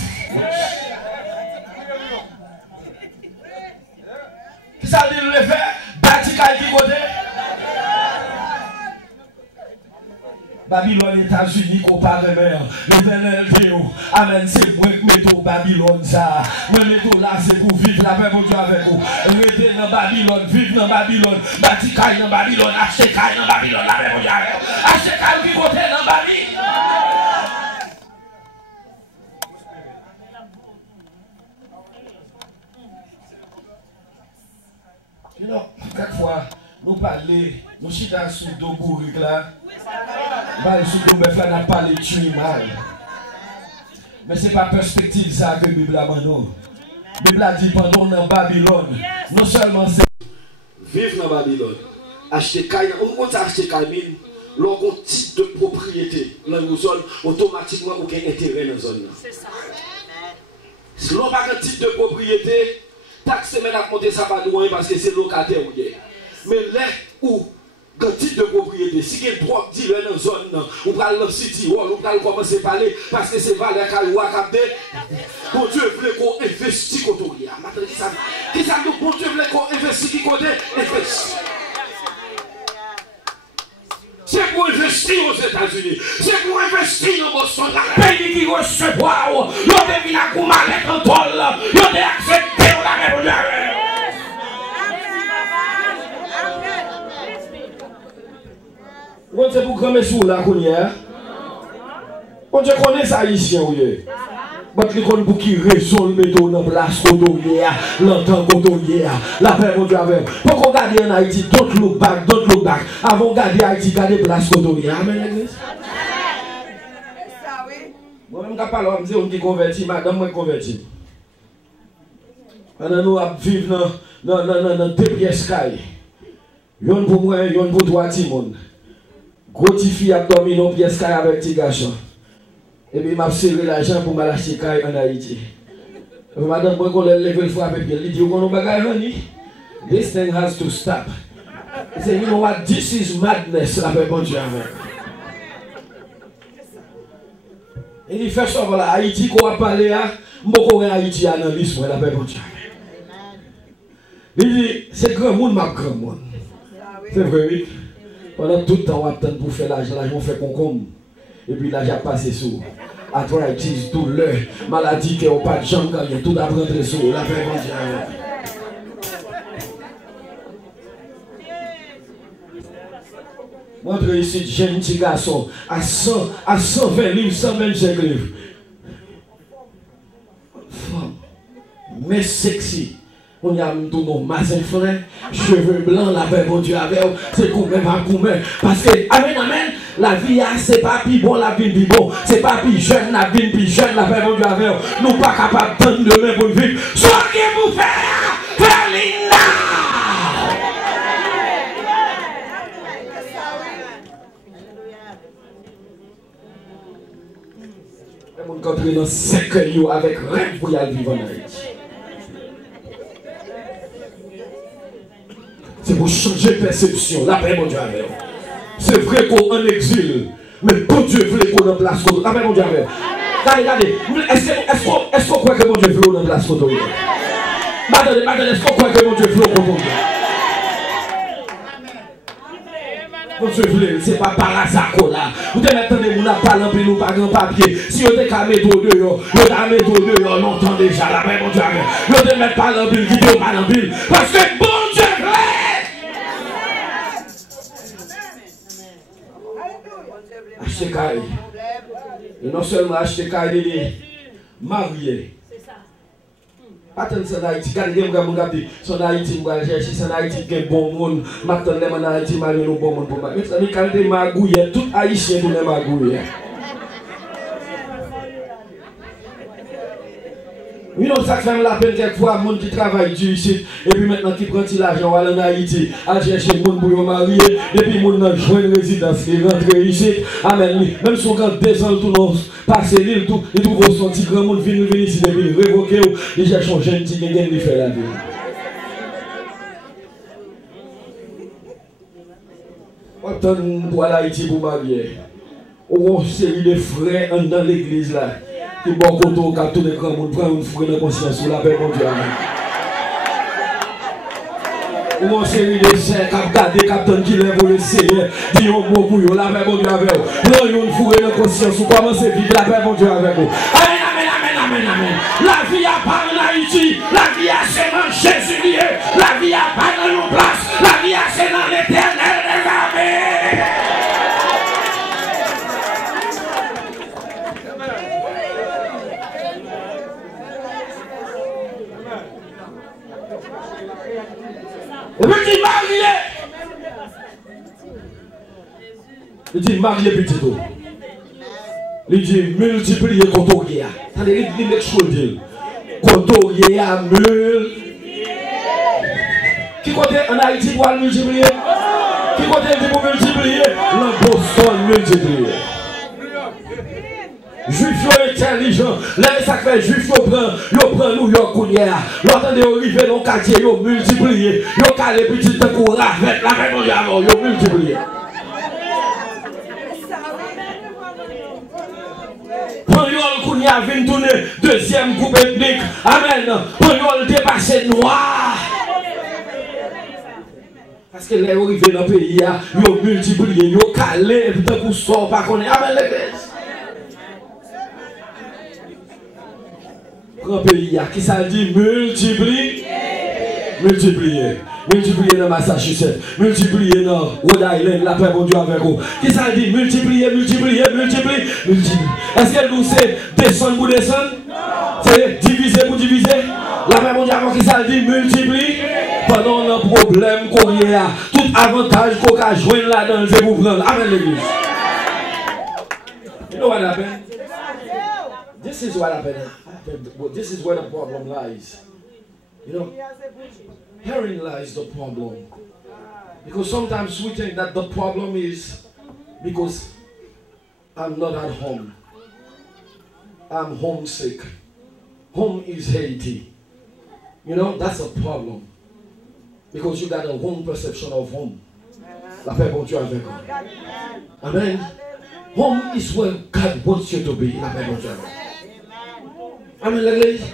Babylone, États-Unis, qu'on parle même. L'éternel Dieu, amen, c'est moi qui mets au Babylone ça. Moi, mets là, c'est pour vivre la paix, mon Dieu, avec vous. Restez dans Babylone, vivre dans Babylone, bâtir caille dans Babylone, acheter caille dans Babylone, la paix, mon Dieu, avec vous. Acheter caille, vivoter dans Babylone. You know, quelquefois, nous parlons, nous chitons sur deux bourriques là. Nous parlons sur deux bœufs là, nous parlons de tuer mal. Mais ce n'est pas perspective ça que la Bible a dit. La Bible a dit pendant dans Babylone, non seulement c'est vivre dans Babylone, acheter caille, on compte acheter caille, l'on titre de propriété dans une zone, automatiquement aucun intérêt dans la zone. C'est ça. Si l'on n'a pas un titre de propriété, taxe semaine à monter ça pas loin parce que c'est locataire ou bien. Mais là où un titre de propriété, si il y a un droit dealer dans la zone, on va le city hall, on va commencer à parler parce que c'est valeur qui a capté. Bon Dieu voulait qu'on investisse côté. Maintenant, qui ça nous, bon Dieu voulait qu'on investisse côté, investit. C'est pour investir aux États-Unis, c'est pour investir dans Boston. La pays qui recevoir, ils ont devenu à Koumalet en tol, ils ont accepté la révolution. Vous savez pour grand sous là qu'on y a. On Dieu connaît ça ici oui. Parce que qu'on pour qui résolve mettre dans place côté l'entend côté la paix mon Dieu avec. Pour qu'on garde en Haïti don't look back. Avant garder Haïti garder place côté. Amen l'église. Ça oui. Moi même capable on me dire on qui converti madame moi converti. On nous à vivre dans deux pièces caille. Yon pour moi, yon pour toi Timon. Gros fille a dormi dans pièce caille avec petit garçon. Et puis m'a serré l'argent pour m'acheter caille en Haïti. Madame moi qu'on lève le fois avec elle, il dit on bagaille honey. This thing has to stop. He said, you know what, this is madness avec bon Dieu avec. Il dit first of all Haïti qu'on a parlé à, m'boko Haïti à dans liste pour la paix bon Dieu. Il dit c'est grand monde m'a grand monde. C'est vrai oui. Pendant tout le temps, on attend pour faire l'argent, on fait concombre. Et puis l'argent passe sous. Arthritis, douleur, maladie qui n'a pas de jambes, tout a pris sous. La paix, montre ici, jeune petit garçon, à 120 livres, 125 livres. Femme, mais sexy. On y a tous nos mazins frères, cheveux blancs, la paix, bon Dieu, avec c'est combien, pas combien. Parce que, amen, la vie, c'est pas plus bon, la vie, plus bon. C'est pas plus jeune, la vie, plus jeune, la paix, bon Dieu, avec nous pas capables de demain pour vivre. Soyez vous faire, Ferlina! Et mon contre dans 5 ans avec rêve pour y aller vivre en Haïti. C'est pour changer de perception. La paix, mon Dieu, avec. C'est vrai qu'on en exil, mais bon Dieu voulait qu'on en place. La paix, mon Dieu, avec. Regardez, est-ce qu'on croit que mon Dieu voulait qu'on en place? Madame, est-ce qu'on croit que mon Dieu voulait qu'on en place? Mon Dieu voulait, c'est pas par hasard là. Vous devez attendre, vous n'avez pas l'empile ou pas grand papier. Si vous êtes qu'à mettre au dehors, vous êtes mettre au dehors, on entend déjà la paix, mon Dieu, avec. Vous devez mettre pas l'empile, vous devez pas l'empile. Parce que bon Dieu voulait. Acheter caille. Et non seulement acheter caille, il est marié. Attends, c'est en Haïti. Regardez, son Haïti, je vais chercher, c'est en Haïti qui est bon monde. Maintenant, les en Haïti, je vais bon monde pour moi. Mais quand tu es magouillé, tout Haïtien est magouillé. Oui, non, ça fait la peine quelquefois, les gens qui travaillent ici, et puis maintenant qui prennent l'argent en Haïti, à chercher les gens pour se marier, et puis les gens qui jouent une résidence, qui rentrent ici, amen. Même si on a 2 ans, tout le passer l'île, tout, ils trouvent son petit grand monde, venir ici, ils révoquer, ils cherchent un jeune qui vient de faire la vie. Autant pour Haïti pour marier, on a une série de frères dans l'église là. Qui bon côté quand tout le monde prend une frère de conscience sur la paix mon Dieu. Ou une série de chèques, cap garder, capitaine qui lève pour le Seigneur. Dis un mot pour vous, la paix bon Dieu avec vous. Prends une fourrée de conscience, ou commencez à vivre la paix bon Dieu avec vous. Amen, amen, amen, amen, amen. La vie a pas en Haïti, la vie a c'est dans Jésus lié, la vie a pas dans nos places, la vie a c'est dans l'éternel des armées. Et puis il dit marié. Il dit marié petit tout. Il dit multiplier contourner. Ça veut dire qu'il met chose. Contourner à mul. Qui côté en Haïti pour multiplier? Qui côté dit pour multiplier? Le Boston multiplier. Juif intelligent, là ça fait juif prend New York Kounia. L'entendez arriver dans le quartier, yo multiplier, yo calé petit de cour avec la même avant, yo multiplier. Panyol Kounia vient tourner deuxième groupe ethnique. Amen. Panyol dépassé noir. Parce que là arrivé dans le pays, yo multiplier, yo calé de cour sort pas connaît. Amen l'église. Grand pays, qui ça dit multiplier, multiplier, multiplier dans Massachusetts, multiplier dans Rhode Island, la paix bon Dieu avec vous. Qui ça dit multiplier, multiplier, multiplier, multiplier. Est-ce que nous c'est descendre pour descendre? C'est diviser pour diviser? La paix bon Dieu avec qui ça dit multiplier? Pendant le problème qu'on y a, tout avantage qu'on a joindre là-dedans, c'est pour prendre. Amen l'église. You know what happened? This is what happened. This is where the problem lies. You know, herein lies the problem. Because sometimes we think that the problem is because I'm not at home. I'm homesick. Home is Haiti. You know, that's a problem. Because you got a wrong perception of home. La paix bon Dieu avec vous. Amen. Home is where God wants you to be. La paix bon Dieu avec vous. Amen, l'église.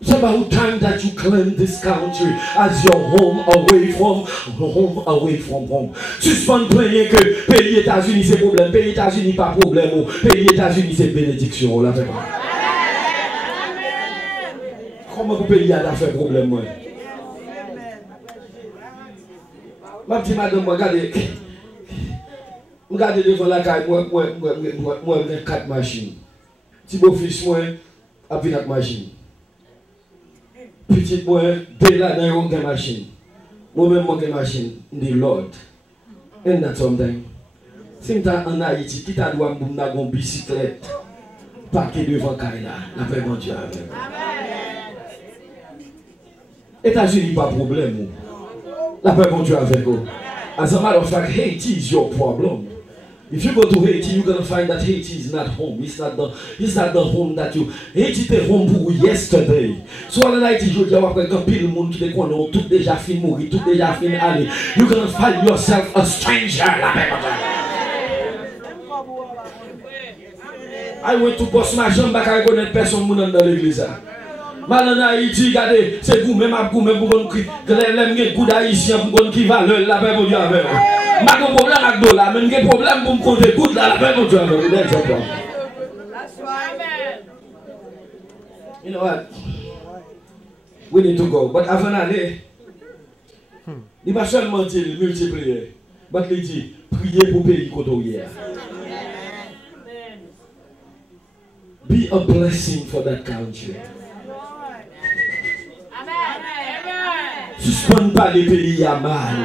It's about time that you claim this country as your home away from home. Suspend plaigner que pays États-Unis c'est problème, pays États-Unis pas problème, pays États-Unis c'est bénédiction. Là, comment vous pays a fait problème moi? Ma petite madame, regardez devant la caille, moi j'ai 4 machines. Si beau fils moi a vu notre machine. Petit moi dès là dans une machine. Moi-même mon machine, the Lord. And that's something. Si m'ta en Haïti, qui t'a doit m'na gon bicyclette parqué devant Kaila, la paix bon Dieu avec. États-Unis pas problème. La paix bon Dieu avec vous. As a matter of fact, Haiti is your problem. If you go to Haiti, you're gonna find that Haiti is not home. It's not the home that you. Haiti était home pour yesterday. So en Haïti, je dis après quand pile monde qui te connaît, tout déjà fin mourir, tout déjà fin aller. You're gonna find yourself a stranger. I went to boss ma jambe, I connaît personne dans l'église. Mal en Haïti, regardez, c'est vous-même à vous-même pour qu'on crie. Que les coups d'haïtien pour qu'on qui valeur la paix pour Dieu avec vous. Ma problème avec dollar, même des problèmes pour me compter good là, la paix pour Dieu avec vous. You know what? We need to go. But avant d'aller, il va seulement dire multiplier. Mais il dit prier pour pays côté. Be a blessing for that country. Suspend pas les pays à mal.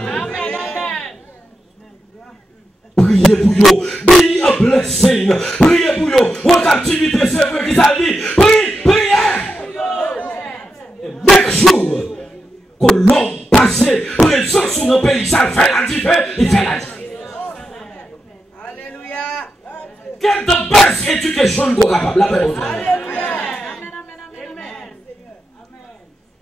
Priez pour eux. Be a blessing. Priez pour eux. Votre activité, c'est vrai qu'ils ont dit. Priez. Make sure que l'homme passé présent sur nos pays, ça fait la différence. Il fait la différence. Alléluia. Get the best education qu'on est capable. La paix.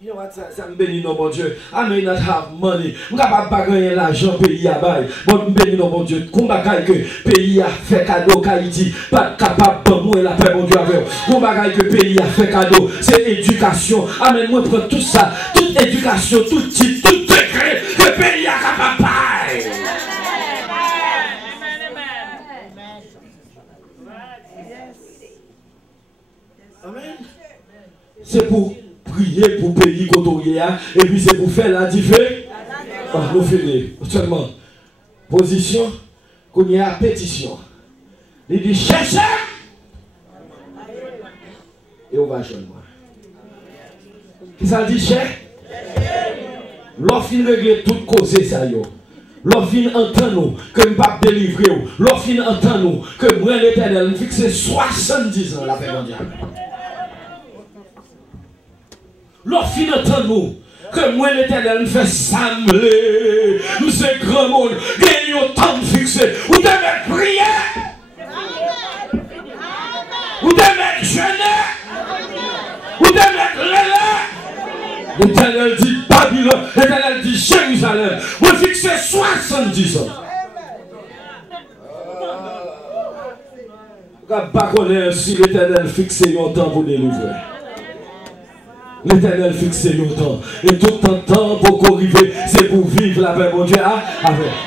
You know what, ça me bénit, non, mon Dieu. I may not have money. Je ne peux pas gagner l'argent pays à bail. Bon, me bénit, non, mon Dieu. Qu'on bagaille que pays a fait cadeau Haïti. Pas capable de moi la paix, mon Dieu, avec. Qu'on bagaille que pays a fait cadeau. C'est éducation. Amen, moi, prends tout ça. Toute éducation, tout titre, tout degré. Que pays a capable de payer. Amen. C'est pour prier pour payer côté et puis c'est pour faire la différence. Nous faisons seulement position qu'on y a pétition. Il dit cherchez et on va joindre moi. Qui ça dit cherchez? L'offre régler toute cause ça yo. L'offre entend nous que nous pas délivrer. L'offre entend nous que moi l'Éternel fixe 70 ans la paix mondiale. L'offre entend nous que moi l'Éternel nous fait sembler. Nous c'est grand monde. Gagnez autant de fixé. Vous devez prier. Vous devez jeûner. Vous devez lever. L'Éternel dit Babylone. L'Éternel dit Jérusalem. Vous fixez 70 ans. Vous ne pas connaître si l'Éternel fixe un temps pour délivrer. L'Éternel fixe longtemps. Et tout un temps pour qu'on arrive, c'est pour vivre la paix, mon Dieu.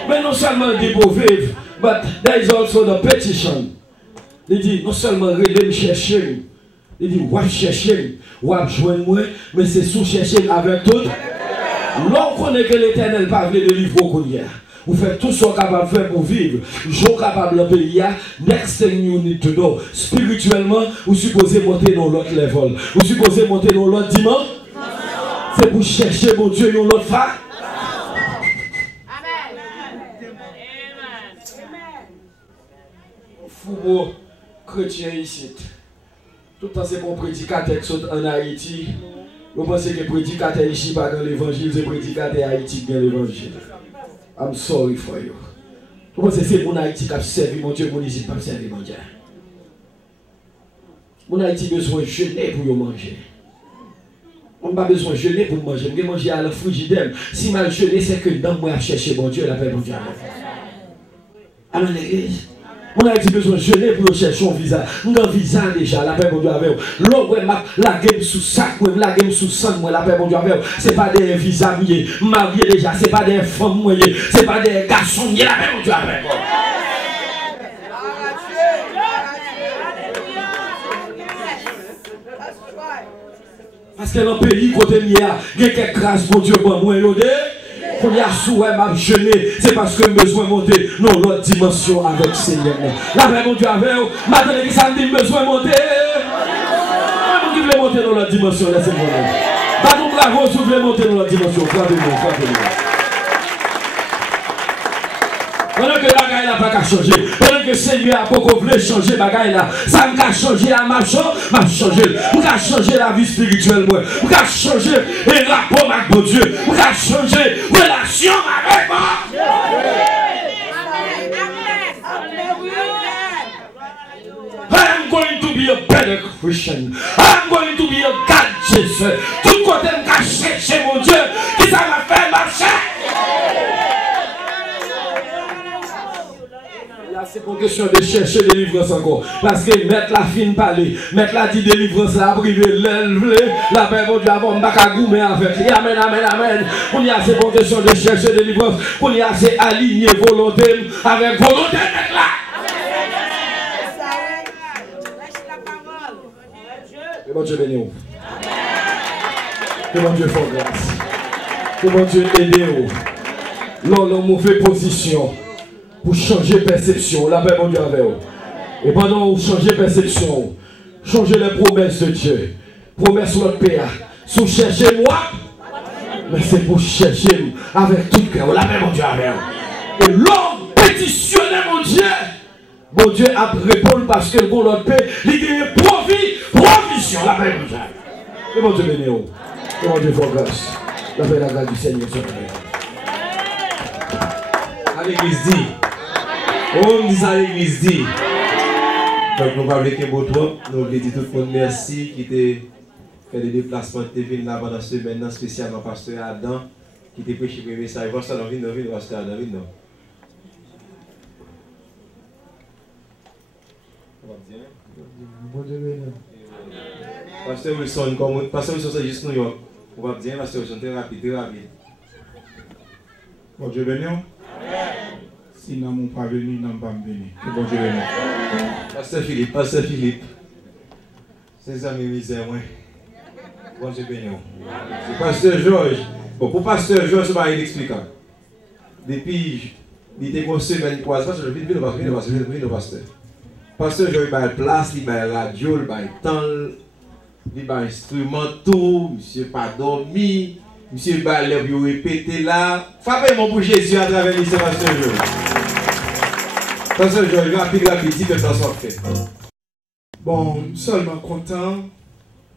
Mais non seulement il dit pour vivre, but there is also the petition. Il dit non seulement il chercher. Il dit ouais chercher, ouais joindre moi, mais c'est sous chercher avec tout. L'on connaît que l'Éternel pas venu délivrer au Kounia. Vous faites tout ce qu'on est capable de faire pour vivre. Je suis capable de payer. Next thing you need to know. Spirituellement, vous supposez monter dans l'autre level. Vous supposez monter dans l'autre dimension. C'est pour chercher mon Dieu dans l'autre phase. Fou chrétien ici. Tout le temps c'est pour prédicateur qui sont en Haïti. Vous pensez que prédicateur ici pas dans l'évangile, c'est prédicateur Haïti qui dans l'évangile. I'm sorry for you. Vous pensez que c'est mon Haïti qui a servi mon Dieu, mon Égypte qui a servi mon Dieu. Mon Haïti a besoin de jeûner pour manger. On n'a pas besoin de jeûner pour manger. On manger à la frigidaire. Si mal jeûner, c'est que dans moi, chercher mon Dieu, la paix mon Dieu. Amen l'église. On a besoin de jeûner pour chercher un visa. On a un visa déjà, la paix mon Dieu avec vous. L'eau, la game sous sac, la game sous sang, la paix mon Dieu avec vous. Ce n'est pas des visas mariés déjà, ce n'est pas des femmes, ce n'est pas des garçons, la paix mon Dieu avec vous. Parce que dans le pays, côté il y a quelques grâces pour Dieu, pour moi, qu'on y a souhait m'a jeûné, c'est parce que j'ai besoin de monter dans l'autre dimension avec le Seigneur. La paix mon Dieu avec vous. Maintenant, ça me dit besoin de monter. Moi, je veux monter dans l'autre dimension, laissez-moi. Maintenant, bravo, si vous voulez monter dans l'autre dimension, frappez-moi, frappez-moi. Pendant que la bagaille n'a pas qu'à changer, pendant que le Seigneur a beaucoup voulu changer la bagaille là, ça m'a changé à ma changer. Vous avez changé la vie spirituelle, vous avez changé les rapports avec mon Dieu, vous avez changé la relation avec moi. I'm going to be a better Christian. I'm going to be a God Jesus. Tout côté me chercher mon Dieu, qui ça m'a fait marcher. C'est pour question de chercher délivrance encore. Parce que mettre la fine parler, mettre la dit délivrance la privé, la paix mon Dieu avant, on va goumer avec. Amen, amen, amen. On y a c'est pour question de chercher délivrance. On y a c'est aligner volonté avec volonté mettre là. Que mon Dieu bénisse. Que mon Dieu fasse grâce. Que mon Dieu aide vous. L'on mauvaise position. Pour changer perception, la paix mon Dieu avec vous. Et pendant que vous changez perception, changez les promesses de Dieu. Promesses sur notre Père. Si vous cherchez moi, mais c'est pour chercher avec tout cœur. La paix mon Dieu avec vous. Et l'homme pétitionne mon Dieu a répondu parce que pour notre paix, il y a provision. La paix mon Dieu. Que mon Dieu bénisse vous. Que mon Dieu fasse grâce. La paix et la grâce du Seigneur soit avec vous. À l'église dit. On dit ça à l'église dit. Donc nous parlons avec un beau trop. Nous voulons dire tout le monde merci qui était fait des déplacements de TV là pendant la semaine, spécialement pasteur Adam, qui était prêché pour le message. Voir ça dans le vide, pasteur Adam, vide, non? Pasteur Wilson, Pasteur Wilson, c'est juste New York. On va bien, Pasteur Wilson, très rapide, très rapide. Bon Dieu béni. Si nous n'avons pas venu, nous n'avons pas venu. Que bon Dieu béni. Pasteur Philippe. C'est ça mes misères, moi. Bon Dieu béni. C'est Pasteur Georges. Bon, pour Pasteur Georges, c'est pas inexplicable. Depuis, il était une semaine, 3 ans, je viens de Pasteur. Pasteur Georges, il a place, il a radio, il a temps, il a instrumentaux, monsieur pas dormi. Monsieur Ballet, vous répétez là. Frappez-moi pour Jésus à travers l'lycée, Pasteur Georges. Pasteur Georges, rapide, si le temps soit fait. Bon, seulement content.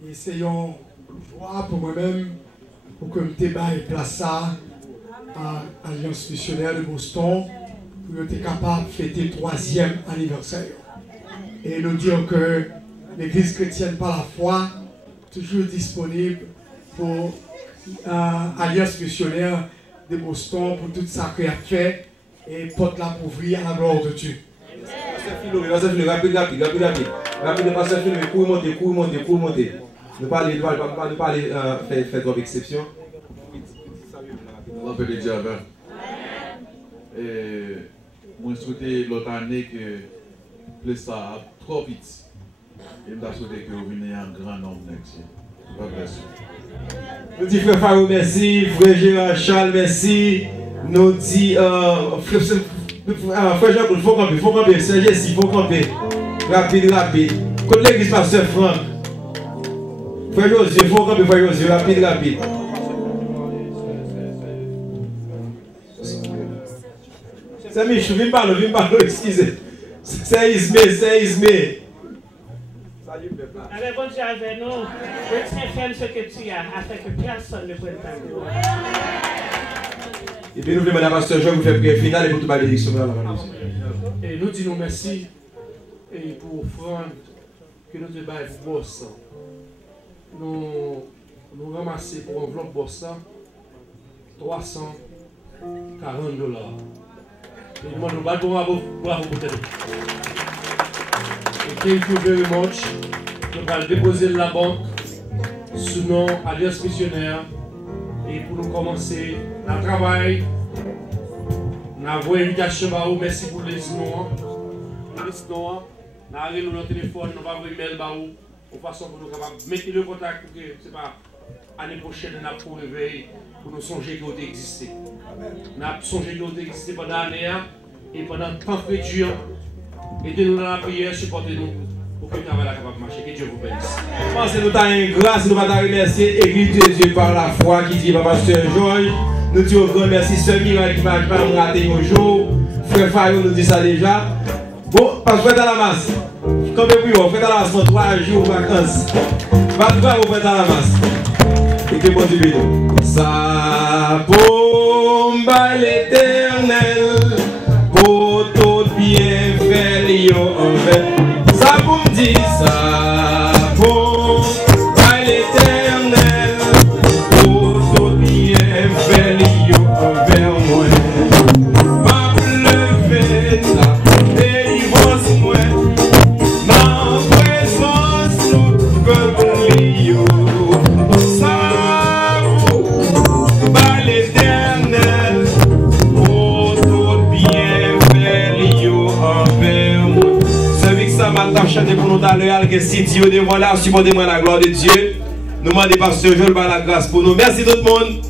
Essayons voir pour moi-même, pour que je me place ça à l'Alliance missionnaire de Boston, pour être capable de fêter le 3e anniversaire. Et nous dire que l'Église chrétienne par la foi, toujours disponible pour Alliance missionnaire de Boston pour tout ça qu'il a fait et porte la ouvrir à la gloire de Dieu. Pasteur Philo, rapide. Rapide, Pasteur Philo, cours monter. Ne parlez faire trop d'exception. On peut le dire avant. Moi, je souhaitais l'autre année que ça a trop vite. Et je souhaite que vous veniez un grand nombre d'exceptions. Nous disons frère Farou, merci. Frère Gérard Charles, merci. Nous disons frère Jacques, il faut camper. Serge, il faut camper. Rapide. Côté l'église, Pasteur Franck. Frère José, il faut camper, frère José. Rapide. C'est Michou, viens parler, excusez. C'est Ismé. Avec bon Dieu avec nous, retiens ce que tu as, afin que personne ne prenne ta gloire. Et puis nous voulons Madame Pasteur Jean vous faire prière finale et pour tout la bénédiction. Et nous disons merci et pour offrande que nous te baillons boss. Nous ramassons pour enveloppe boss $340. Et nous demandons bravo pour t'aider. Et thank you very much. Nous allons déposer la banque sous nom Alliance missionnaire. Et pour nous commencer le travail, nous avons une invitation à vous. Merci pour les noms. Nous avons notre téléphone, nous avons un email à vous. De façon pour nous capables de mettre le contact pour que c'est pas l'année prochaine nous avons pour réveil pour nous songer que vous existez. Nous avons songé que vous existez pendant l'année et pendant le temps réduit. Aidez-nous dans la prière, supportez-nous pour que le travail soit capable de marcher. Que Dieu vous bénisse. Pensez-nous à une grâce, nous allons remercier l'Église de Dieu par la foi qui dit Papa Pasteur Georges. Nous disons grand merci, ce miracle qui va nous rater un jour. Frère Fayot nous dit ça déjà. Bon, parce que faites à la masse. Comme depuis, faites à la masse pour 3 jours de vacances. Pas de quoi vous faites à la masse. Et que bon Dieu bénisse. Ça bombe à l'Éternel. Pour tout bien faire, en fait. Ça pour me dire ça. Bombe à l'Éternel. Pour tout bien faire, envers moi. Ma lever la délivrance, moi. Ma présence, nous peuple lié. Ça bombe à l'Éternel. Pour tout bien faire, envers moi. Celui qui s'en va chanter pour nous dans le que si Dieu devant là, supportez-moi la gloire de Dieu. Nous demandons Pasteur Joël par la grâce pour nous. Merci tout le monde.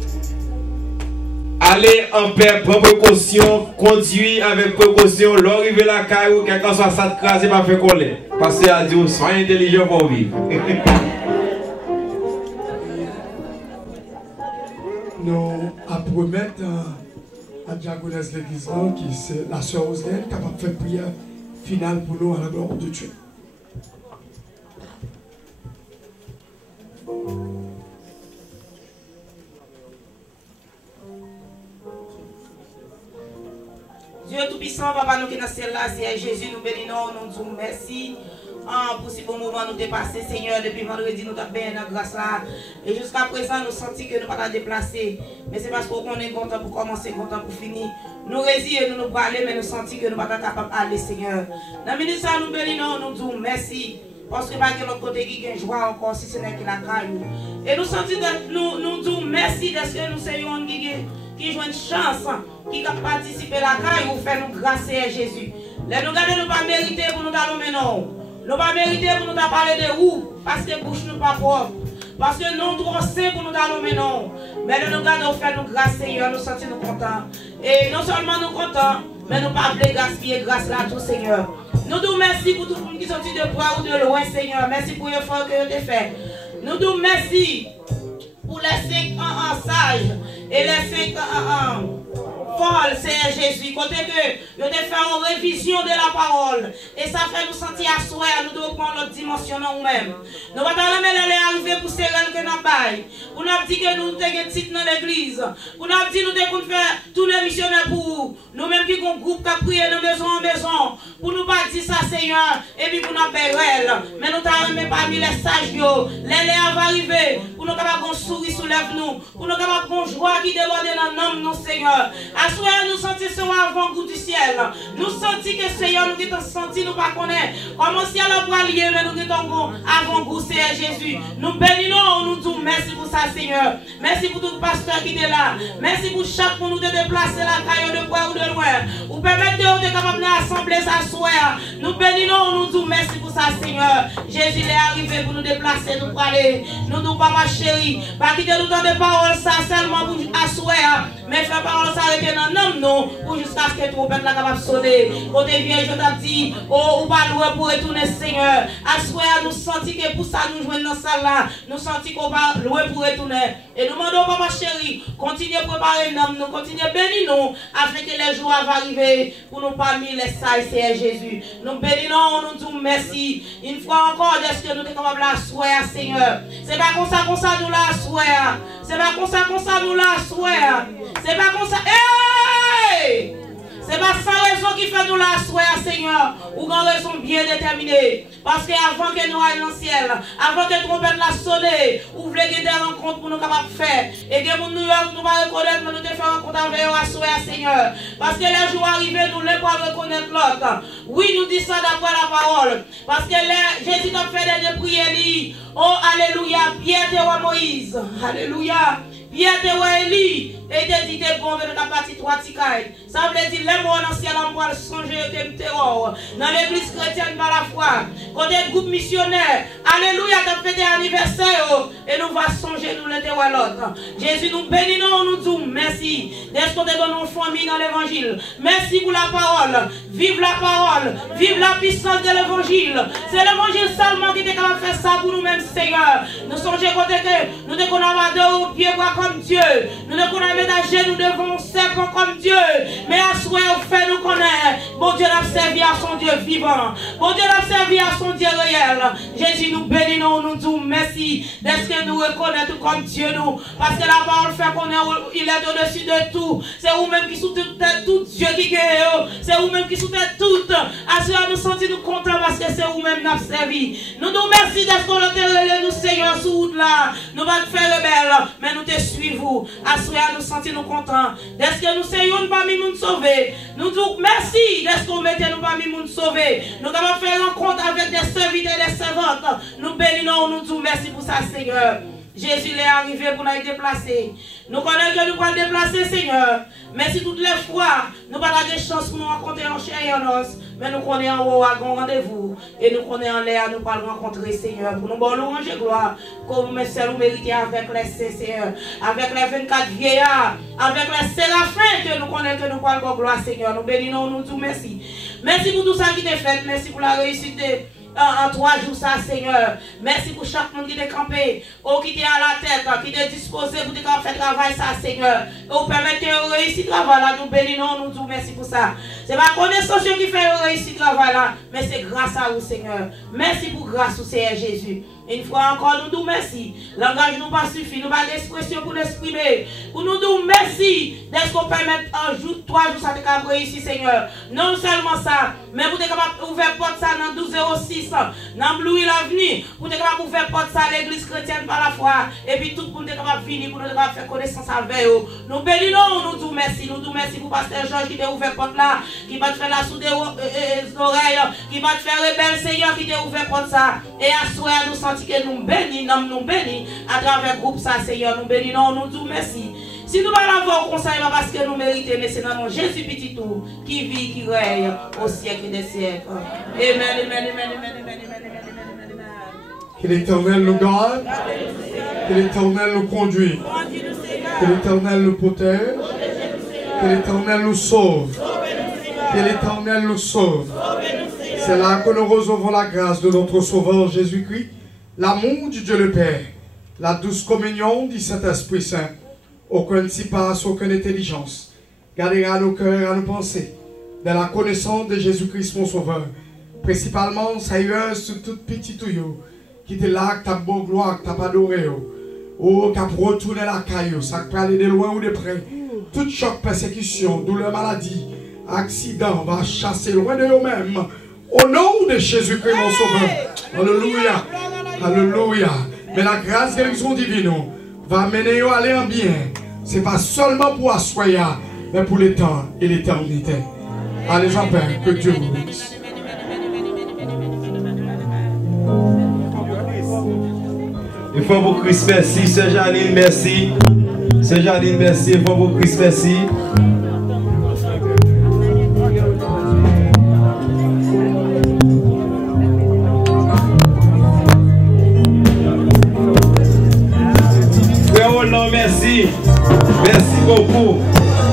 Allez en paix, prends précaution, conduis avec précaution, l'arrivée la caillou, quelqu'un soit ça de craser, pas faire coller. Pasteur a dit, soyez intelligent pour vivre. Nous promettons à Diagonesse l'église qui c'est la sœur Oslaine capable de faire prière finale pour nous à la gloire de Dieu. Dieu Tout-Puissant, Papa, nous qui sommes dans ciel là, c'est Jésus, nous bénissons, nous disons merci. pour ce bon moment nous dépasser, Seigneur, depuis vendredi, nous t'avons bien dans grâce là. Et jusqu'à présent, nous sentons que nous ne pouvons pas déplacer. Mais c'est parce qu'on est content pour commencer, content pour finir. Nous résilions, nous parler, mais nous sentons que nous ne sommes pas capables d'aller, Seigneur. Dans le ministère, nous bénissons, nous disons merci. Parce que pas de l'autre côté qui a joie encore, si ce n'est que la caillou. Et nous sentons, nous disons merci parce que nous sommes qui jouent une chance, qui a participé à la caillou, fait nous grâce à Jésus. Là, nous gardons, nous pas mériter pour nous aller non. Nous pas mériter pour nous parler de où, parce que bouche nous pas propre. Parce que nous trop saints pour nous aller non. Mais nous gardons, fait nous grâce Seigneur, nous sentons nous contents. Et non seulement nous contents, mais nous pas voulons gaspiller grâce là tout Seigneur. Nous disons merci pour tout le monde qui sortit de près ou de loin, Seigneur. Merci pour l'effort que vous avez fait. Nous disons merci pour les 5 ans en sage et les 5 ans en folle, Seigneur Jésus. Côté que vous avez fait une révision de la parole. Et ça fait nous sentir à soi, nous devons prendre notre dimension nous-mêmes. Nous ne pouvons pas arriver pour serrer que nous bail. Pour nous dire que nous avons un titre dans l'église. Pour nous dire que nous devons faire tous les missionnaires pour vous. Nous-mêmes qui avons un groupe qui a prié de maison en maison. Pour nous pas dire ça, Seigneur. Et puis pour nous faire mais nous avons parmi les sages, les léas vont arriver. Pour nous avoir un sourire soulève nous. Pour nous avoir une joie qui déborde dans le nom, Seigneur. À soi, nous sentons avant-goût du ciel. Nous sentons que Seigneur, nous avons senti, nous ne connaissons pas comment ciel a lié, mais nous avons avant-goût, Seigneur Jésus. Nous bénissons, nous disons merci pour ça, Seigneur. Merci pour tout le pasteur qui est là. Merci pour chaque pour nous de déplacer la caille de près ou de loin. Vous permettez de capable d'assembler ça soir. Nous bénissons, nous disons merci pour ça, Seigneur. Jésus est arrivé pour nous déplacer, nous parler. Nous disons, papa chéri, pas quitter nous dans des paroles, ça seulement pour asseoir, mais faire parole s'arrêter dans le nom, pour jusqu'à ce que tout le monde soit capable de sonner. Quand tu viens, je t'ai dit, oh, ou pas louer pour retourner, Seigneur. Asseoir, nous sentons que pour ça, nous jouons dans cette salle là. Nous sentons qu'on va louer pour retourner. Et nous demandons, papa chéri, continuez à préparer nous, continuez à bénir nous, afin que les jours vont arriver pour nous parmi les sailles, Seigneur Jésus. Nous bénissons, nous disons merci. Une fois encore, est-ce que nous sommes capables d'asseoir, Seigneur? C'est pas comme ça nous l'asseoir. C'est pas comme ça nous l'asseoir. C'est pas comme ça. Hey! C'est pas sans raison qui fait nous l'asseoir, Seigneur, ou une raison bien déterminée. Parce qu'avant que nous allions dans le ciel, avant que trompette la sonner, vous voulez des rencontres pour nous capables de faire. Et que nous nous va reconnaître, mais nous te faire rencontre avec eux, asseoir, Seigneur. Parce que les jours arrivés, nous ne pouvons pas reconnaître l'autre. Oui, nous disons ça d'après la parole. Parce que Jésus a fait des prières. Oh, alléluia, Pierre de roi Moïse. Alléluia. Pierre de roi Élie. Et te dit de bon, de la partie 3 tikaï. Ça veut dire, les mots dans le ciel, on va changer de terror. Dans l'église chrétienne par la foi. Quand des groupes missionnaires, alléluia, tu as fait des anniversaires. Et nous va songer nous le terror à l'autre. Jésus nous bénit, nous disons merci. D'être qu'on te donne nos familles dans l'évangile. Merci pour la parole. Vive la parole. Vive la puissance de l'évangile. C'est l'évangile seulement qui est capable de faire ça pour nous-mêmes, Seigneur. Nous songeons que nous devons avoir deux pieds comme Dieu. Nous devons nous devons servir comme Dieu. Mais à soi, au fait, nous connaissons. Bon Dieu l'a servi à son Dieu vivant. Bon Dieu l'a servi à son Dieu réel. Jésus nous bénit, nous disons merci d'être que nous reconnaissons comme Dieu nous. Parce que la parole fait qu'on est au-dessus de tout. C'est vous-même qui soutient tout Dieu qui gagne. C'est vous-même qui soutient tout. À soi, nous sentons nous contents parce que c'est vous-même qui nous servi. Nous nous merci d'être qu'on a nous Seigneur sous route là. Nous va te faire rebelle, mais nous te suivons. À soi, nous nous contents. Est-ce que nous soyons parmi nous sauvés? Nous disons merci d'être qu'on mette nous parmi nous sauvés. Nous avons fait rencontre avec des serviteurs et des servantes. Nous bénissons, nous disons merci pour ça, Seigneur. Jésus est arrivé pour nous déplacer. Nous connaissons que nous allons déplacer, Seigneur. Mais si toutes les fois, nous n'avons pas de chance pour nous rencontrer en chair et en os, mais nous connaissons en haut à grand rendez-vous. Et nous connaissons en l'air, nous allons rencontrer, Seigneur. Pour nous bon louange et gloire, comme nous méritons avec les Seigneur, avec les 24 vieillards, avec les séraphins que nous connaissons que nous allons gloire, Seigneur. Nous bénissons, nous disons merci. Merci pour tout ça qui est fait. Merci pour la réussite. En 3 jours, ça, Seigneur. Merci pour chaque monde qui est campé, ou qui est à la tête, qui est disposé pour faire travail, ça, Seigneur. Et vous permettez de réussir le travail là. Nous bénissons, nous disons merci pour ça. C'est ma connaissance qui fait réussir le travail là, mais c'est grâce à vous, Seigneur. Merci pour grâce au Seigneur Jésus. Une fois encore, nous disons merci. Langage nous pas suffit, nous pas d'expression pour l'exprimer. Pour nous dire merci d'être qu'on permet un jour, 3 jours, ça te capable ici, Seigneur. Non seulement ça, mais vous êtes capable d'ouvrir porte ça dans 1206, dans Blue l'avenir, vous êtes capable d'ouvrir porte ça à l'église chrétienne par la foi. Et puis tout le monde est capable de venir pour nous faire connaissance avec eux. Nous bénissons, nous disons merci. Nous disons merci pour Pasteur Georges qui t'a ouvert porte là, qui va te faire la soude oreilles, qui va te faire rebelle, Seigneur, qui t'a ouvert porte ça. Et à soi, nous sentons que nous bénissons, nous bénissons à travers le groupe ça, Seigneur. Nous bénissons, nous disons merci. Si nous allons avoir au conseil, parce que nous méritons, mais c'est dans mon Jésus petit tout qui vit, qui règne au siècle des siècles. Amen, amen, amen, amen, amen, amen. Que l'Éternel nous garde, que l'Éternel nous conduit, que l'Éternel nous protège, que l'Éternel nous sauve, que l'Éternel nous sauve. C'est là que nous recevons la grâce de notre Sauveur Jésus-Christ, l'amour du Dieu le Père, la douce communion du Saint-Esprit Saint. Aucun passe, aucune intelligence. Gardera nos cœurs à nos pensées dans la connaissance de Jésus-Christ mon Sauveur. Principalement, Seigneur, sur toute petite tuyau, qui te là, que ta bonne gloire, que ta pas adoré. Oh, qui a retourné la caillou, ça peut aller de loin ou de près. Tout choc, persécution, douleur, maladie, accident, va chasser loin de eux-mêmes. Au nom de Jésus-Christ mon Sauveur. Alléluia. Alléluia. Mais la grâce de l'élection divine va mener à aller en bien. Ce n'est pas seulement pour assoyer, mais pour le temps et l'éternité. Allez en paix, que Dieu vous bénisse. Il faut pour Christ, merci. Sœur Janine, merci. Sœur Janine, merci. Il faut pour Christ, merci. Merci. Merci beaucoup.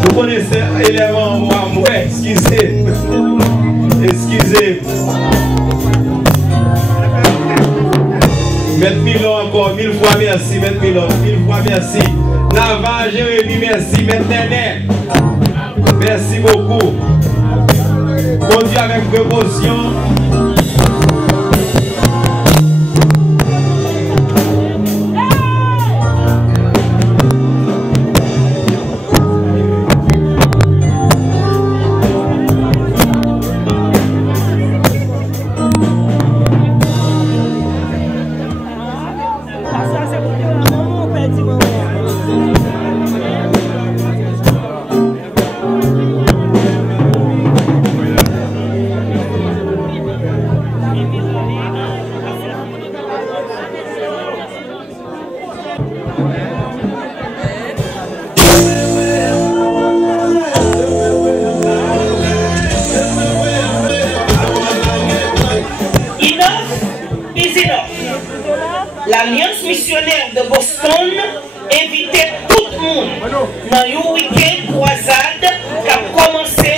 Vous connaissez l'élément moi, excusez. Excusez. Maître Milon encore, 1000 fois merci, Maître Milon, 1000 fois merci. Navarre, Jérémy, merci, Maître Néné. Merci beaucoup. Conduit avec précaution. L'Alliance missionnaire de Boston invitait tout le monde dans un week-end croisade qui a commencé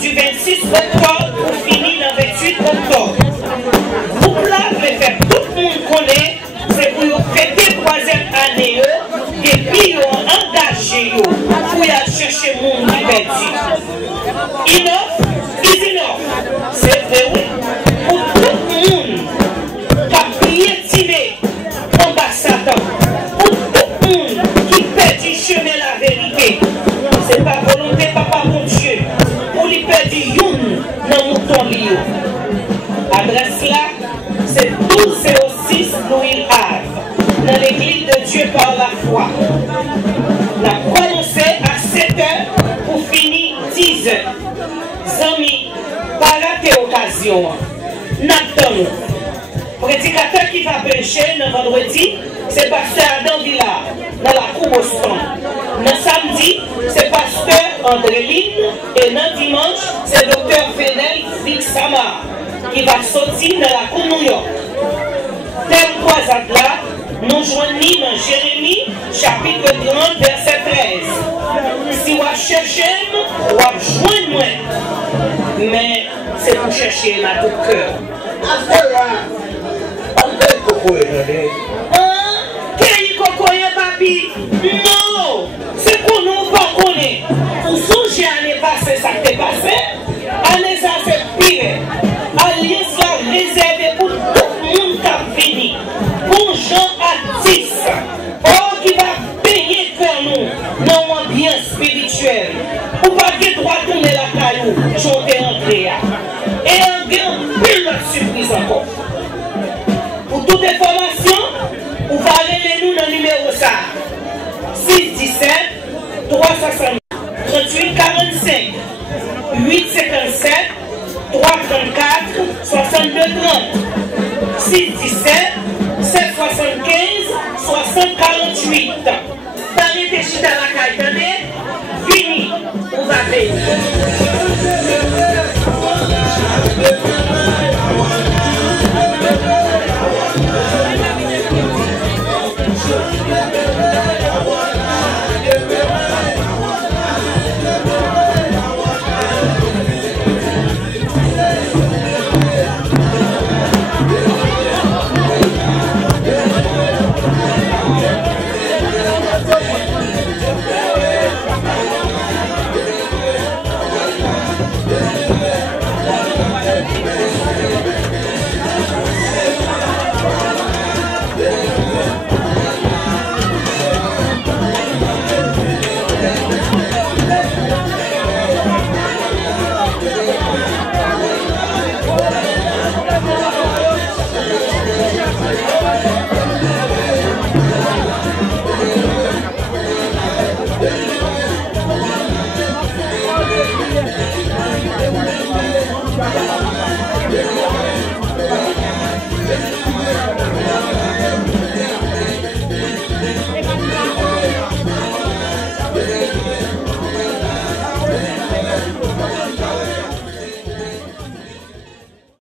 du 26 octobre pour finir le 28 octobre. Pour là, faire tout le monde connaît, c'est pour fêter la 3e année et puis engagé pour aller chercher le monde qui perdu. Enough is enough. C'est vrai, oui. Pour tout le monde qui a piétiné ambassadeur, pour tout le monde qui perd du chemin la vérité. C'est pas volonté, papa mon Dieu, pour lui perdre une dans mon mouton lié. Adresse là, c'est 1206 Louis Havre, dans l'église de Dieu par la foi. On a commencé à 7h pour finir 10h. Amis, pas rater l'occasion. Nathan, prédicateur qui va prêcher le vendredi, c'est pasteur Adam Villard, dans la cour Boston. Le samedi, c'est pasteur Andréline. Et le dimanche, c'est docteur Fenel Fixama, qui va sortir dans la cour New York. Thème croisade là, nous joignons dans Jérémie, chapitre 30, verset 13. Si vous cherchez, vous joignez moi. Mais c'est pour chercher dans tout cœur. Quel cocoye papi? Non, c'est pour nous pas connaître. Pour songer l'année passée, ça t'est passé. Année ça c'est pire. Alliance là réservée pour tout le monde qui a fini. 617 775 6048. Parlez de chita la caille, fini, vous avez.